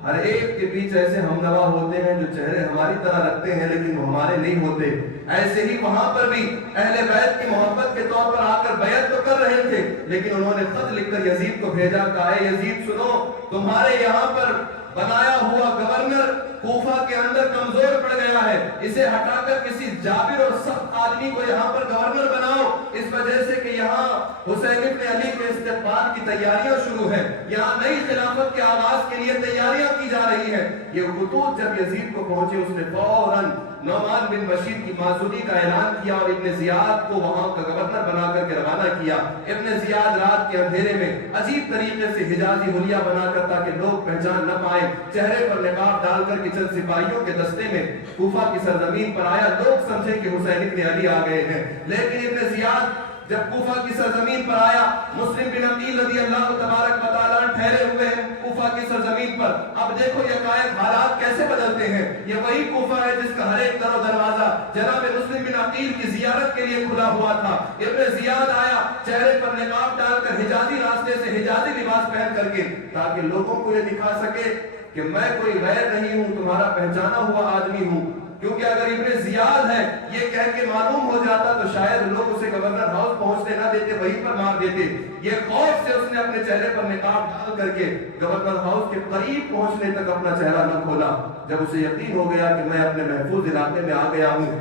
ہر ایک کے بیچ ایسے ہمنوا ہوتے ہیں جو چہرے ہماری طرح رکھتے ہیں لیکن وہ ہمارے نہیں ہوتے۔ ایسے ہی وہاں پر بھی اہل بیت کی محبت کے طور پر آ کر بیعت تو کر رہے تھے، لیکن انہوں نے خط لکھ کر یزید کو بھیجا کہ اے یزید سنو، تمہارے یہاں پر بنایا ہوا گورنر کوفہ کے اندر کمزور پڑ گیا ہے، اسے ہٹا کر کسی جابر اور سخت آدمی کو یہاں پر گورنر بناؤ، اس وجہ سے کہ یہاں حسین ابن علی کے استقبال کی تیاریاں شروع ہیں، یہاں نئی خلافت کے آغاز کے لیے تیاریاں کی جا رہی ہیں۔ یہ خطوط جب یزید کو پہنچے، اس نے فوراً نعمان بن بشیر کی معزولی کا اعلان کیا اور ابن زیاد کو وہاں کا گورنر بنا کر کے روانہ کیا۔ ابن زیاد رات کے اندھیرے میں عجیب طریقے سے حجازی حلیہ بنا کر تاکہ لوگ پہچان نہ پائیں، چہرے پر نقاب ڈال کر کے چند سپاہیوں کے دستے میں کوفہ کی سرزمین پر آیا، لوگ سمجھے کہ حسین ابن علی آ گئے ہیں، لیکن ابن زیاد جب کوفہ کی سرزمین پر آیا، مسلم بن عقیل رضی اللہ تبارک و تعالیٰ ٹھہرے ہوئے ہیں کوفہ کی سرزمین پر۔ اب دیکھو یکایک حالات کیسے بدلتے ہیں، یہ وہی کوفہ ہے جس کا ہر ایک در و دروازہ جناب مسلم بن عقیل کی زیارت کے لیے کھلا ہوا تھا۔ ابن زیاد آیا چہرے پر نقاب ڈال کر، حجازی راستے سے حجازی لباس پہن کر کے، تاکہ لوگوں کو یہ دکھا سکے کہ میں کوئی غیر نہیں ہوں، تمہارا پہچانا ہوا آدمی ہوں، کیونکہ اگر ابن زیاد ہے یہ کہہ کے معلوم ہو جاتا تو شاید لوگ اسے گورنر ہاؤس پہنچنے نہ دیتے، وہیں پر مار دیتے۔ یہ خوف سے اس نے اپنے چہرے پر نقاب ڈال کر کے گورنر ہاؤس کے قریب پہنچنے تک اپنا چہرہ نہ کھولا۔ جب اسے یقین ہو گیا کہ میں اپنے محفوظ علاقے میں آ گیا ہوں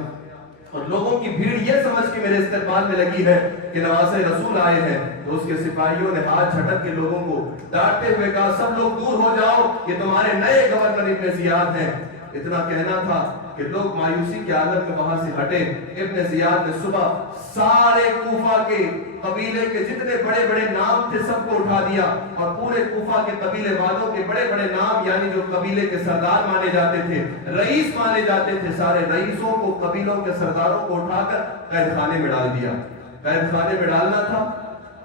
اور لوگوں کی بھیڑ یہ سمجھ کے میرے استقبال میں لگی ہے کہ نواز رسول آئے ہیں، تو اس کے سپاہیوں نے ہاتھ جھٹک کے لوگوں کو ڈانٹتے ہوئے کہا سب لوگ دور ہو جاؤ، یہ تمہارے نئے گورنر ابن زیاد ہیں۔ اتنا کہنا تھا کہ لوگ مایوسی کے عالم میں وہاں سے ہٹے۔ ابن زیاد نے صبح سارے کوفہ کے قبیلے کے جتنے بڑے بڑے نام تھے سب کو اٹھا دیا اور پورے کوفہ کے قبیلے والوں کے بڑے بڑے نام، یعنی جو قبیلے کے سردار مانے جاتے تھے، رئیس مانے جاتے تھے، سارے رئیسوں کو، قبیلوں کے سرداروں کو اٹھا کر قید خانے میں ڈال دیا۔ قید خانے میں ڈالنا تھا،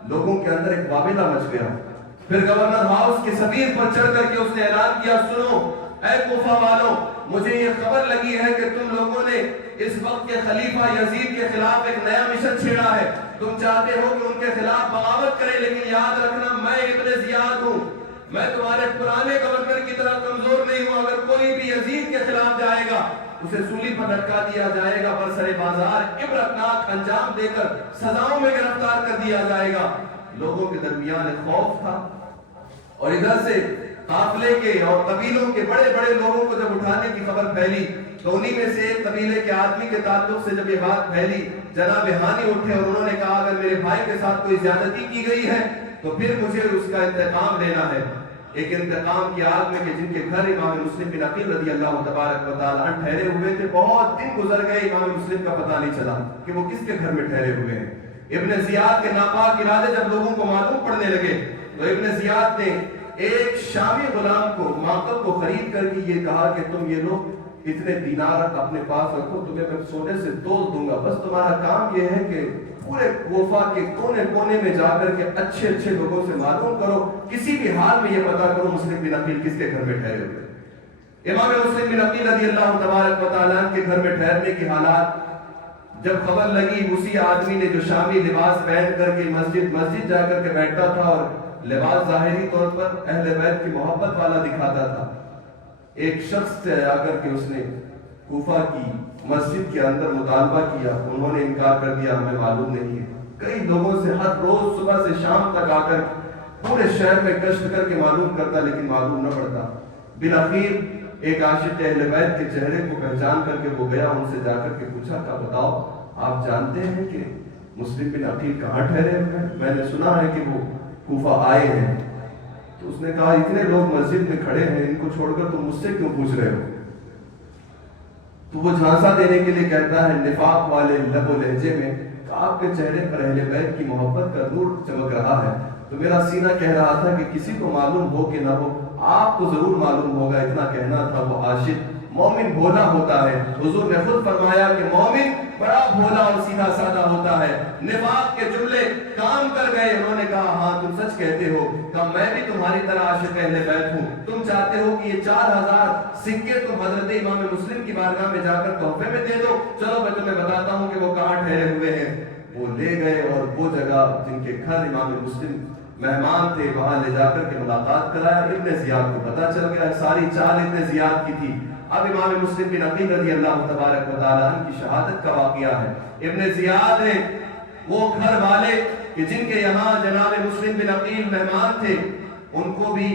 لوگوں کے اندر ایک وابلہ مچ گیا۔ پھر گورنر ہاؤس کی سبیر پر چڑھ کر کے اس نے اعلان کیا سنو اے کوفہ والوں، مجھے یہ خبر لگی ہے کہ تم لوگوں نے اس وقت کے خلیفہ یزید کے خلاف ایک نیا مشن چھیڑا ہے، تم چاہتے ہو کہ ان کے خلاف بغاوت کرے، لیکن یاد رکھنا میں ابن زیاد ہوں، میں تمہارے پرانے گورنر کی طرح کمزور نہیں ہوں، اگر کوئی بھی یزید کے خلاف جائے گا اسے سولی پر لٹکا دیا جائے گا، برسر بازار عبرتناک انجام دے کر سزاؤں میں گرفتار کر دیا جائے گا۔ لوگوں کے درمیان خوف تھا، اور ادھر سے قافلے کے اور قبیلوں کے بڑے بڑے لوگوں کو جب اٹھانے کی خبر پھیلی تو انہی میں سے ایک قبیلے کے آدمی کے تعلق سے جب یہ بات پھیلی، جناب ہانی اٹھے اور انہوں نے کہا اگر میرے بھائی کے ساتھ کوئی زیادتی کی گئی ہے تو پھر مجھے اس کا انتقام لینا ہے۔ ایک انتقام کی آگ میں کہ جن کے گھر امام مسلم بن عقیل رضی اللہ تبارک و تعالیٰ عنہ ٹھہرے ہوئے تھے، بہت دن گزر گئے امام مسلم کا پتہ نہیں چلا کہ وہ کس کے گھر میں ٹھہرے ہوئے ہیں۔ ابن زیاد کے ناپاک ارادے جب لوگوں کو معلوم پڑنے لگے تو ابن زیاد نے ایک شامی غلام کو، ماقب کو خرید کر کے یہ کہا کہ تم یہ لوگ اتنے دینار اپنے پاس رکھو، تمہیں میں سونے سے تول دوں گا، بس تمہارا کام یہ ہے کہ پورے کوفہ کے کونے کونے میں جا کر کے اچھے اچھے لوگوں سے معلوم کرو، کسی بھی حال میں یہ پتا کرو مسلم بن عقیل کس کے گھر میں ٹھہرے ہوئے۔ امام مسلم بن عقیل رضی اللہ تبارک و تعالیٰ عنہ کے گھر میں ٹھہرنے کی حالات جب خبر لگی، اسی آدمی نے جو شامی لباس پہن کر کے مسجد جا کر کے بیٹھتا تھا اور لباس ظاہری طور پر اہل بیت کی محبت والا دکھاتا تھا، ایک شخص سے آ کر کے اس نے کوفہ کی مسجد کے اندر مطالبہ کیا، انہوں نے انکار کر دیا، ہمیں معلوم نہیں ہے۔ کئی لوگوں سے ہر روز صبح سے شام تک آ کر پورے شہر میں گشت کر کے معلوم کرتا لیکن معلوم نہ پڑتا۔ بالآخر ایک عاشق اہل بیت کے چہرے کو پہچان کر کے وہ گیا، ان سے جا کر کے پوچھا کہ بتاؤ آپ جانتے ہیں کہ مسلم بن عقیل کہاں ٹھہرے ہوئے ہیں؟ میں نے سنا ہے کہ وہ کوفہ آئے ہیں۔ تو اس نے کہا اتنے لوگ مسجد میں کھڑے ہیں، ان کو چھوڑ کر تم مجھ سے کیوں پوچھ رہے ہو؟ تو وہ جھانسا دینے کے لیے کہتا ہے نفاق والے لب و لہجے میں کہ آپ کے چہرے پر اہل بیت کی محبت کا نور چمک رہا ہے، تو میرا سینہ کہہ رہا تھا کہ کسی کو معلوم ہو کہ نہ ہو آپ کو ضرور معلوم ہوگا، اتنا کہنا تھا۔ وہ عاشق مومن بھولا ہوتا ہے، حضور نے خود فرمایا کہ مومن بڑا بھولا اور سیدھا سادہ ہوتا ہے۔ نفاق کے جملے کام کر گئے، انہوں نے کہا ہاں تم سچ کہتے ہو، کہ میں بھی تمہاری طرح عاشق اہل بیت ہوں، تم چاہتے ہو کہ یہ 4000 سکے تم حضرت امام مسلم کی بارگاہ میں جا کر تحفے میں دے دو، چلو میں تمہیں بتاتا ہوں کہ وہ کہاں ٹھہرے ہوئے ہیں۔ وہ لے گئے اور وہ جگہ جن کے گھر امام مسلم مہمان تھے وہاں لے جا کر کے ملاقات کرایا۔ ابن زیاد کو پتا چل گیا، ساری چال ابن زیاد کی تھی۔ اب امام مسلم بن عقیل رضی اللہ تبارک و تعالیٰ عنہ کی شہادت کا واقعہ ہے۔ ابن زیاد ہے وہ گھر والے کہ جن کے یہاں جناب مسلم بن عقیل مہمان تھے، ان کو بھی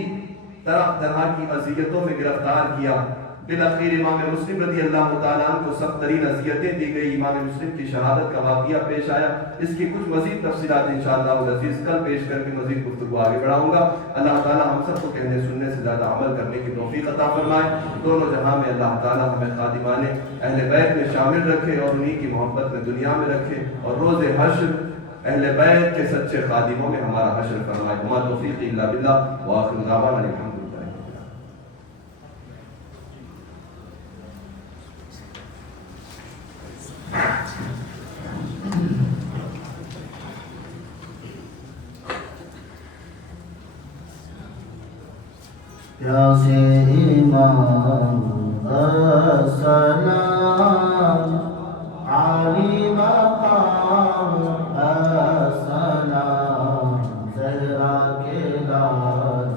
طرح طرح کی اذیتوں میں گرفتار کیا۔ بالآخر امام مسلم رضی اللہ تعالیٰ عنہ کو سخت ترین اذیتیں دی گئی۔ امام مسلم کی شہادت کا واقعہ پیش آیا، اس کی کچھ مزید تفصیلات انشاءاللہ العزیز کل پیش کر کے مزید گفتگو آگے بڑھاؤں گا۔ اللہ تعالیٰ ہم سب کو کہنے سننے سے زیادہ عمل کرنے کی توفیق عطا فرمائے۔ دونوں جہاں میں اللہ تعالیٰ ہمیں خادمان اہل بیت میں شامل رکھے اور انہی کی محبت میں دنیا میں رکھے، اور روز حشر اہل بیت کے سچے خادموں میں ہمارا حشر فرمائے۔ وما توفیق الا باللہ وآخر دعوانا الحمد للہ۔ پیاسے ایمان السلام عالی مقام السلام زہرا کے لال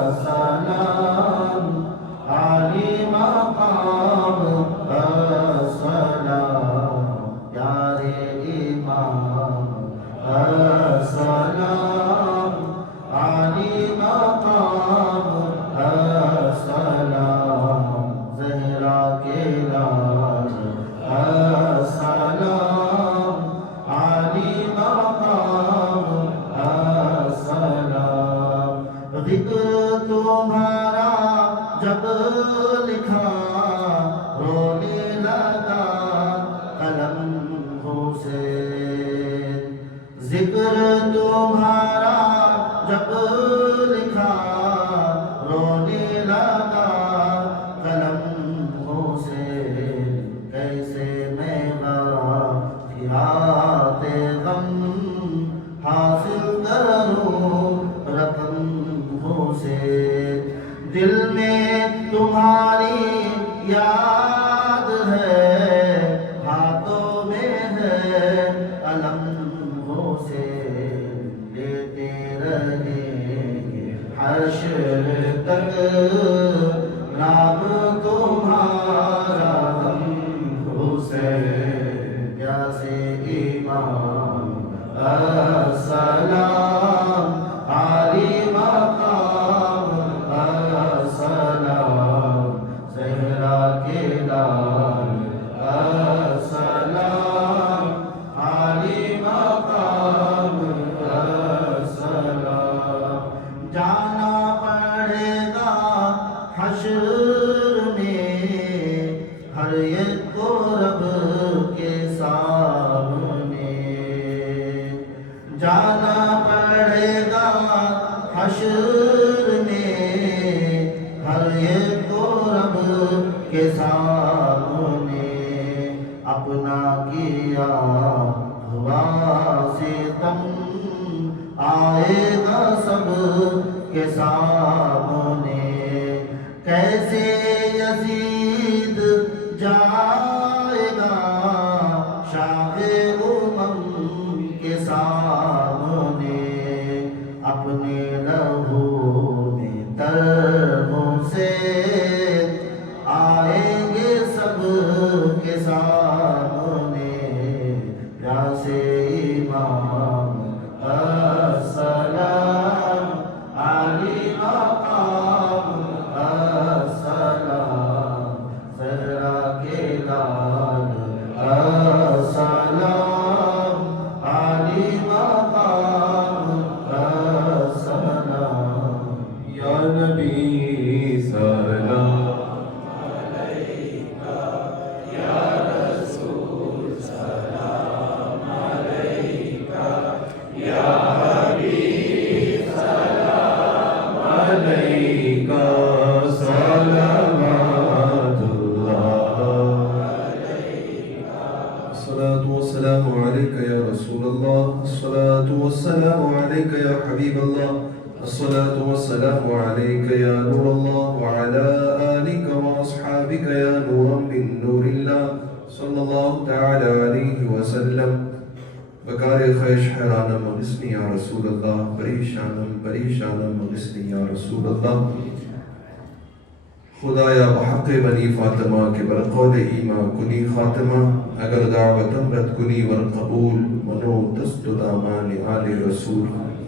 السلام عالی مقام السلام پیارے ایمان السلام عالی مقام السلام زہرا کے لال السلام عالی مقام السلام ذکر تمہارا جب لکھا رونے لگا قلم حسین، ذکر تمہارا جب لکھا رونے لگا قلم حسین، کیسے میں واقعات غم حاصل کروں رقم حسین، دل میں تمہاری یاد ہے ہاتھوں میں ہے علم حسین، لیتے رہیں گے حشر تک نام تمہارا غم حسین، پیاسے ایمان السلام ہر ایک کو رب کے سامنے جانا پڑے گا حشر میں، ہر ایک کو رب کے سامنے اپنا کیا ہوا ستم آئے گا سب کے سامنے، کیسے یزید جائے گا شاہ امم کے سامنے، اپنے لہو میں ترہوں سے آئیں گے سب کے سامنے، پیاسے امام السلام علی مقام السلام، زہرا کے لال السلام علی مقام السلام، یا نبی سلام الصلاة والسلام عليك يا رسول الله، الصلاة والسلام عليك يا حبيب الله، الصلاة والسلام عليك يا نور الله، وعلى آلك وأصحابك يا نورا من نور الله صلى الله تعالى عليه وسلم. بکار خیش حیرانم مغسنی یا رسول اللہ، پریشانم مغسنی یا رسول اللہ. خدایا بحق بنی فاطمہ کے برقول ایما کنی خاتمہ، اگر دعوتم رد کنی والقبول، منو دست دامان آل رسول،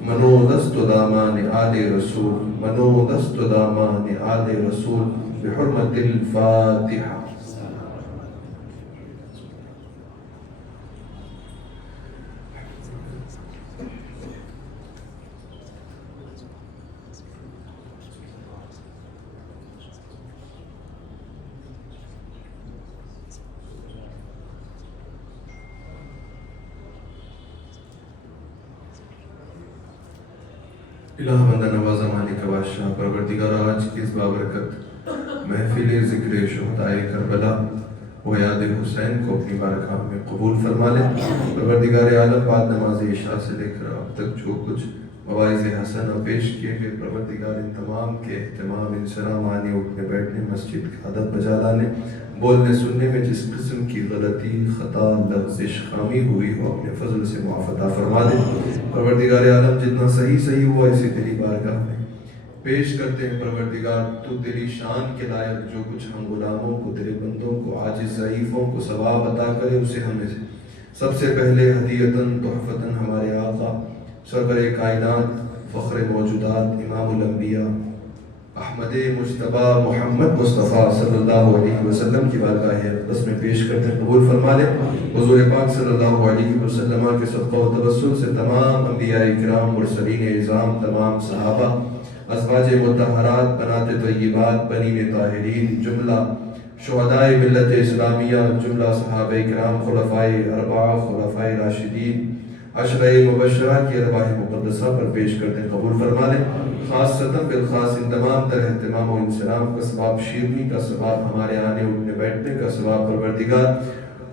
منو دست دامان آل رسول، منو دست دامان آل رسول، بحرمت الفاتحہ. الہ بندہ نوازہ مالک بادشاہ، پروردگار آج کی اس بابرکت محفل ذکر شہدائے کربلا و یاد حسین کو اپنی بارگاہ میں قبول فرما لے. پروردگار عالم بعد نماز عشاء سے لے کر اب تک جو کچھ مواعظ حسنہ پیش کیے گئے، پروردگار ان تمام کے اہتمام، انصرام آنے اٹھنے بیٹھنے، مسجد کی عادت بجا لانے، بولنے سننے میں جس قسم کی غلطی، خطا، لغزش، خامی ہوئی ہو اپنے فضل سے معاف عطا فرما دے. پروردگار عالم جتنا صحیح ہوا اسی تیری بارگاہ میں پیش کرتے ہیں. پروردگار تو تیری شان کے لائق جو کچھ ہم غلاموں کو، تیرے بندوں کو، عاجز ضعیفوں کو ثواب عطا کرے، اسے ہمیں سب سے پہلے ہدیتاً تحفتاً ہمارے آقا سرور کائنات، فخر موجودات، امام الانبیاء، احمد مجتبی محمد مصطفیٰ صلی اللہ علیہ وسلم کی بارگاہ اقدس میں پیش کرتے ہیں، قبول فرما لے. حضور پاک صلی اللہ علیہ وسلم کے صدقہ و توسل سے تمام انبیاء کرام، مرسلین اعظام، تمام صحابہ، ازواج مطہرات، بنات طیبات، بنین طاہرین، جملہ شہدائے ملت اسلامیہ، جملہ صحابہ کرام، خلفائے اربعہ، خلفائے راشدین، عشرہ مبشرہ کی ارواح مقدسہ پر پیش کرتے ہیں، قبول فرما لیں. خاصتاً بالخاص ان تمام طرح اہتمام و انسلام کا ثواب، شیرنی کا ثواب، ہمارے آنے اٹھنے بیٹھنے کا ثواب پروردگار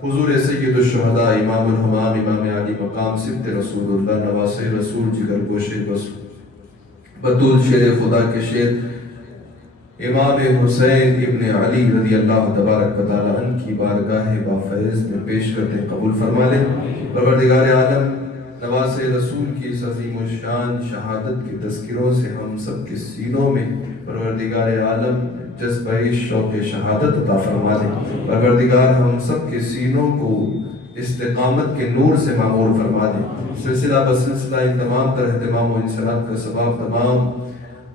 حضور سید الشہداء، امام الحمام، امام علی مقام، سبت رسول اللہ، نواسے رسول، جگر گوشے بطول شیر خدا کے شیر امام حسین ابن علی رضی اللہ تبارک و تعالی عنہ کی بارگاہ بافیض میں پیش کرتے ہیں، قبول فرما لیں. پروردگار عالم نواز رسول کی اس عظیم الشان شہادت کے تذکروں سے ہم سب کے سینوں میں پروردگار عالم جذبہ شوق شہادت عطا فرما دے. پروردگار ہم سب کے سینوں کو استقامت کے نور سے معمور فرما دے. سلسلہ بسلسلہ ان تمام تر اہتمام و انصراف کا ثواب تمام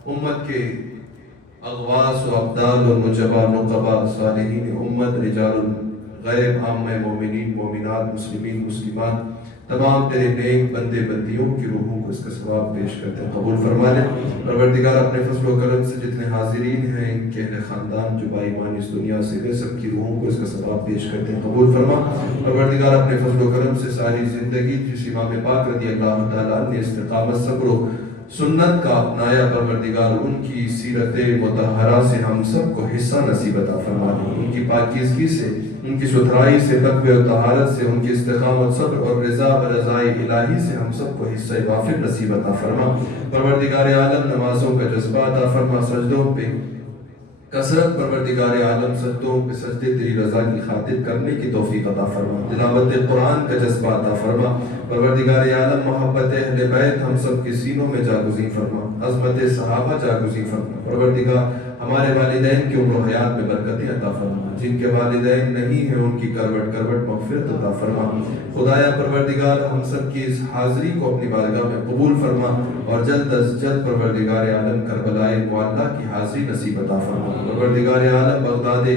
امت کے اغواص و ابدال و نجبا نقبا صالحین امت، رجال غیب، عامہ مومنین مومنات، مسلمین مسلمات، تمام تیرے نیک بندے بندیوں کی روحوں کو اس کا ثواب پیش کرتے ہیں قبول فرما لے پروردگار اپنے فضل و کرم سے جتنے حاضرین ہیں ان کے اہل خاندان جو بائیمان اس دنیا سے گئے سب کی روحوں کو اس کا ثواب پیش کرتے ہیں قبول فرما پروردگار اپنے فضل و کرم سے ساری زندگی جس امام پاک رضی اللہ تعالیٰ نے استقامت صبر و سنت کا اپنایا پروردگار ان کی سیرت مطہرہ سے ہم سب کو حصہ نصیب عطا فرما دے ان کی پاکیزگی سے ان کی ستھرائی سے تقوی و طہارت سے ان کی استقامت صبر اور رضا و رضائے الہی سے ہم سب کو حصہ وافر نصیب عطا فرما پروردگار عالم نمازوں کا جذبہ عطا فرما سجدوں پہ کثرت پروردگار عالم سجدوں پہ سجدے تیری رضا کی خاطر کرنے کی توفیق عطا فرما تلاوت قرآن کا جذبہ عطا فرما پروردگار عالم محبت اہل بیت ہم سب کے سینوں میں جاگزیں فرما عظمت صحابہ جاگزیں فرما پروردگار ہمارے والدین کی عمر و حیات میں برکتیں عطا فرما جن کے والدین نہیں ہیں ان کی کروٹ کروٹ مغفرت عطا فرما خدایا پروردگار ہم سب کی اس حاضری کو اپنی بارگاہ میں قبول فرما اور جلد از جلد پروردگار عالم کربلائے معلیٰ کی حاضری نصیب عطا فرما پروردگار عالم بغداد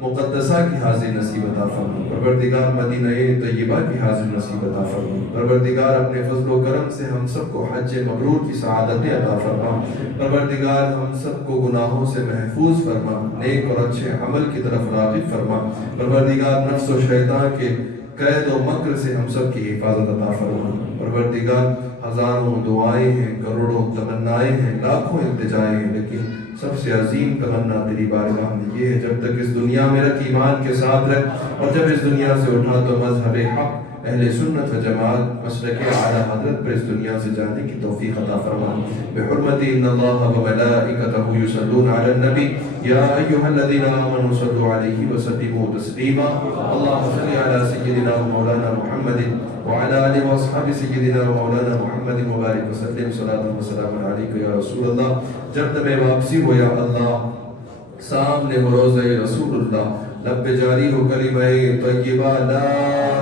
مقدسہ کی حاضری نصیب عطا فرما پروردگار مدینہ طیبہ کی حاضری نصیب عطا فرما پروردگار اپنے فضل و کرم سے ہم سب کو حج مبرور کی سعادتیں عطا فرما پروردگار ہم سب کو گناہوں سے محفوظ فرما نیک اور اچھے عمل کی طرف راغب فرما پروردگار نفس و شیطان کے قید و مکر سے ہم سب کی حفاظت عطا فرما پروردگار ہزاروں دعائیں ہیں کروڑوں تمنائیں ہیں لاکھوں التجائیں ہیں لیکن سب سے عظیم تمنا تیری بارگاہ میں یہ ہے جب تک اس دنیا میں رکھ ایمان کے ساتھ رہ اور جب اس دنیا سے اٹھا تو مذہب حق اہل سنت و جماعت مسلک اعلیٰ حضرت پر اس دنیا سے جانے کی توفیق عطا فرما بحرمت ان اللہ و ملائکتہ یصلون علی النبی یا ایھا الذین آمنوا صلوا علیہ وسلموا تسلیما اللهم صل علی سیدنا و مولانا محمد وعلى آله وأصحاب سيدنا ومولانا محمد مبارک وسلم صلاۃ و سلام علیک یا رسول اللہ جب تب واپسی ہو یا اللہ سامنے ہو روضہ رسول اللہ لب جاری ہو کلمہ طیبہ لا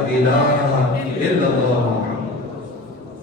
الہ الا اللہ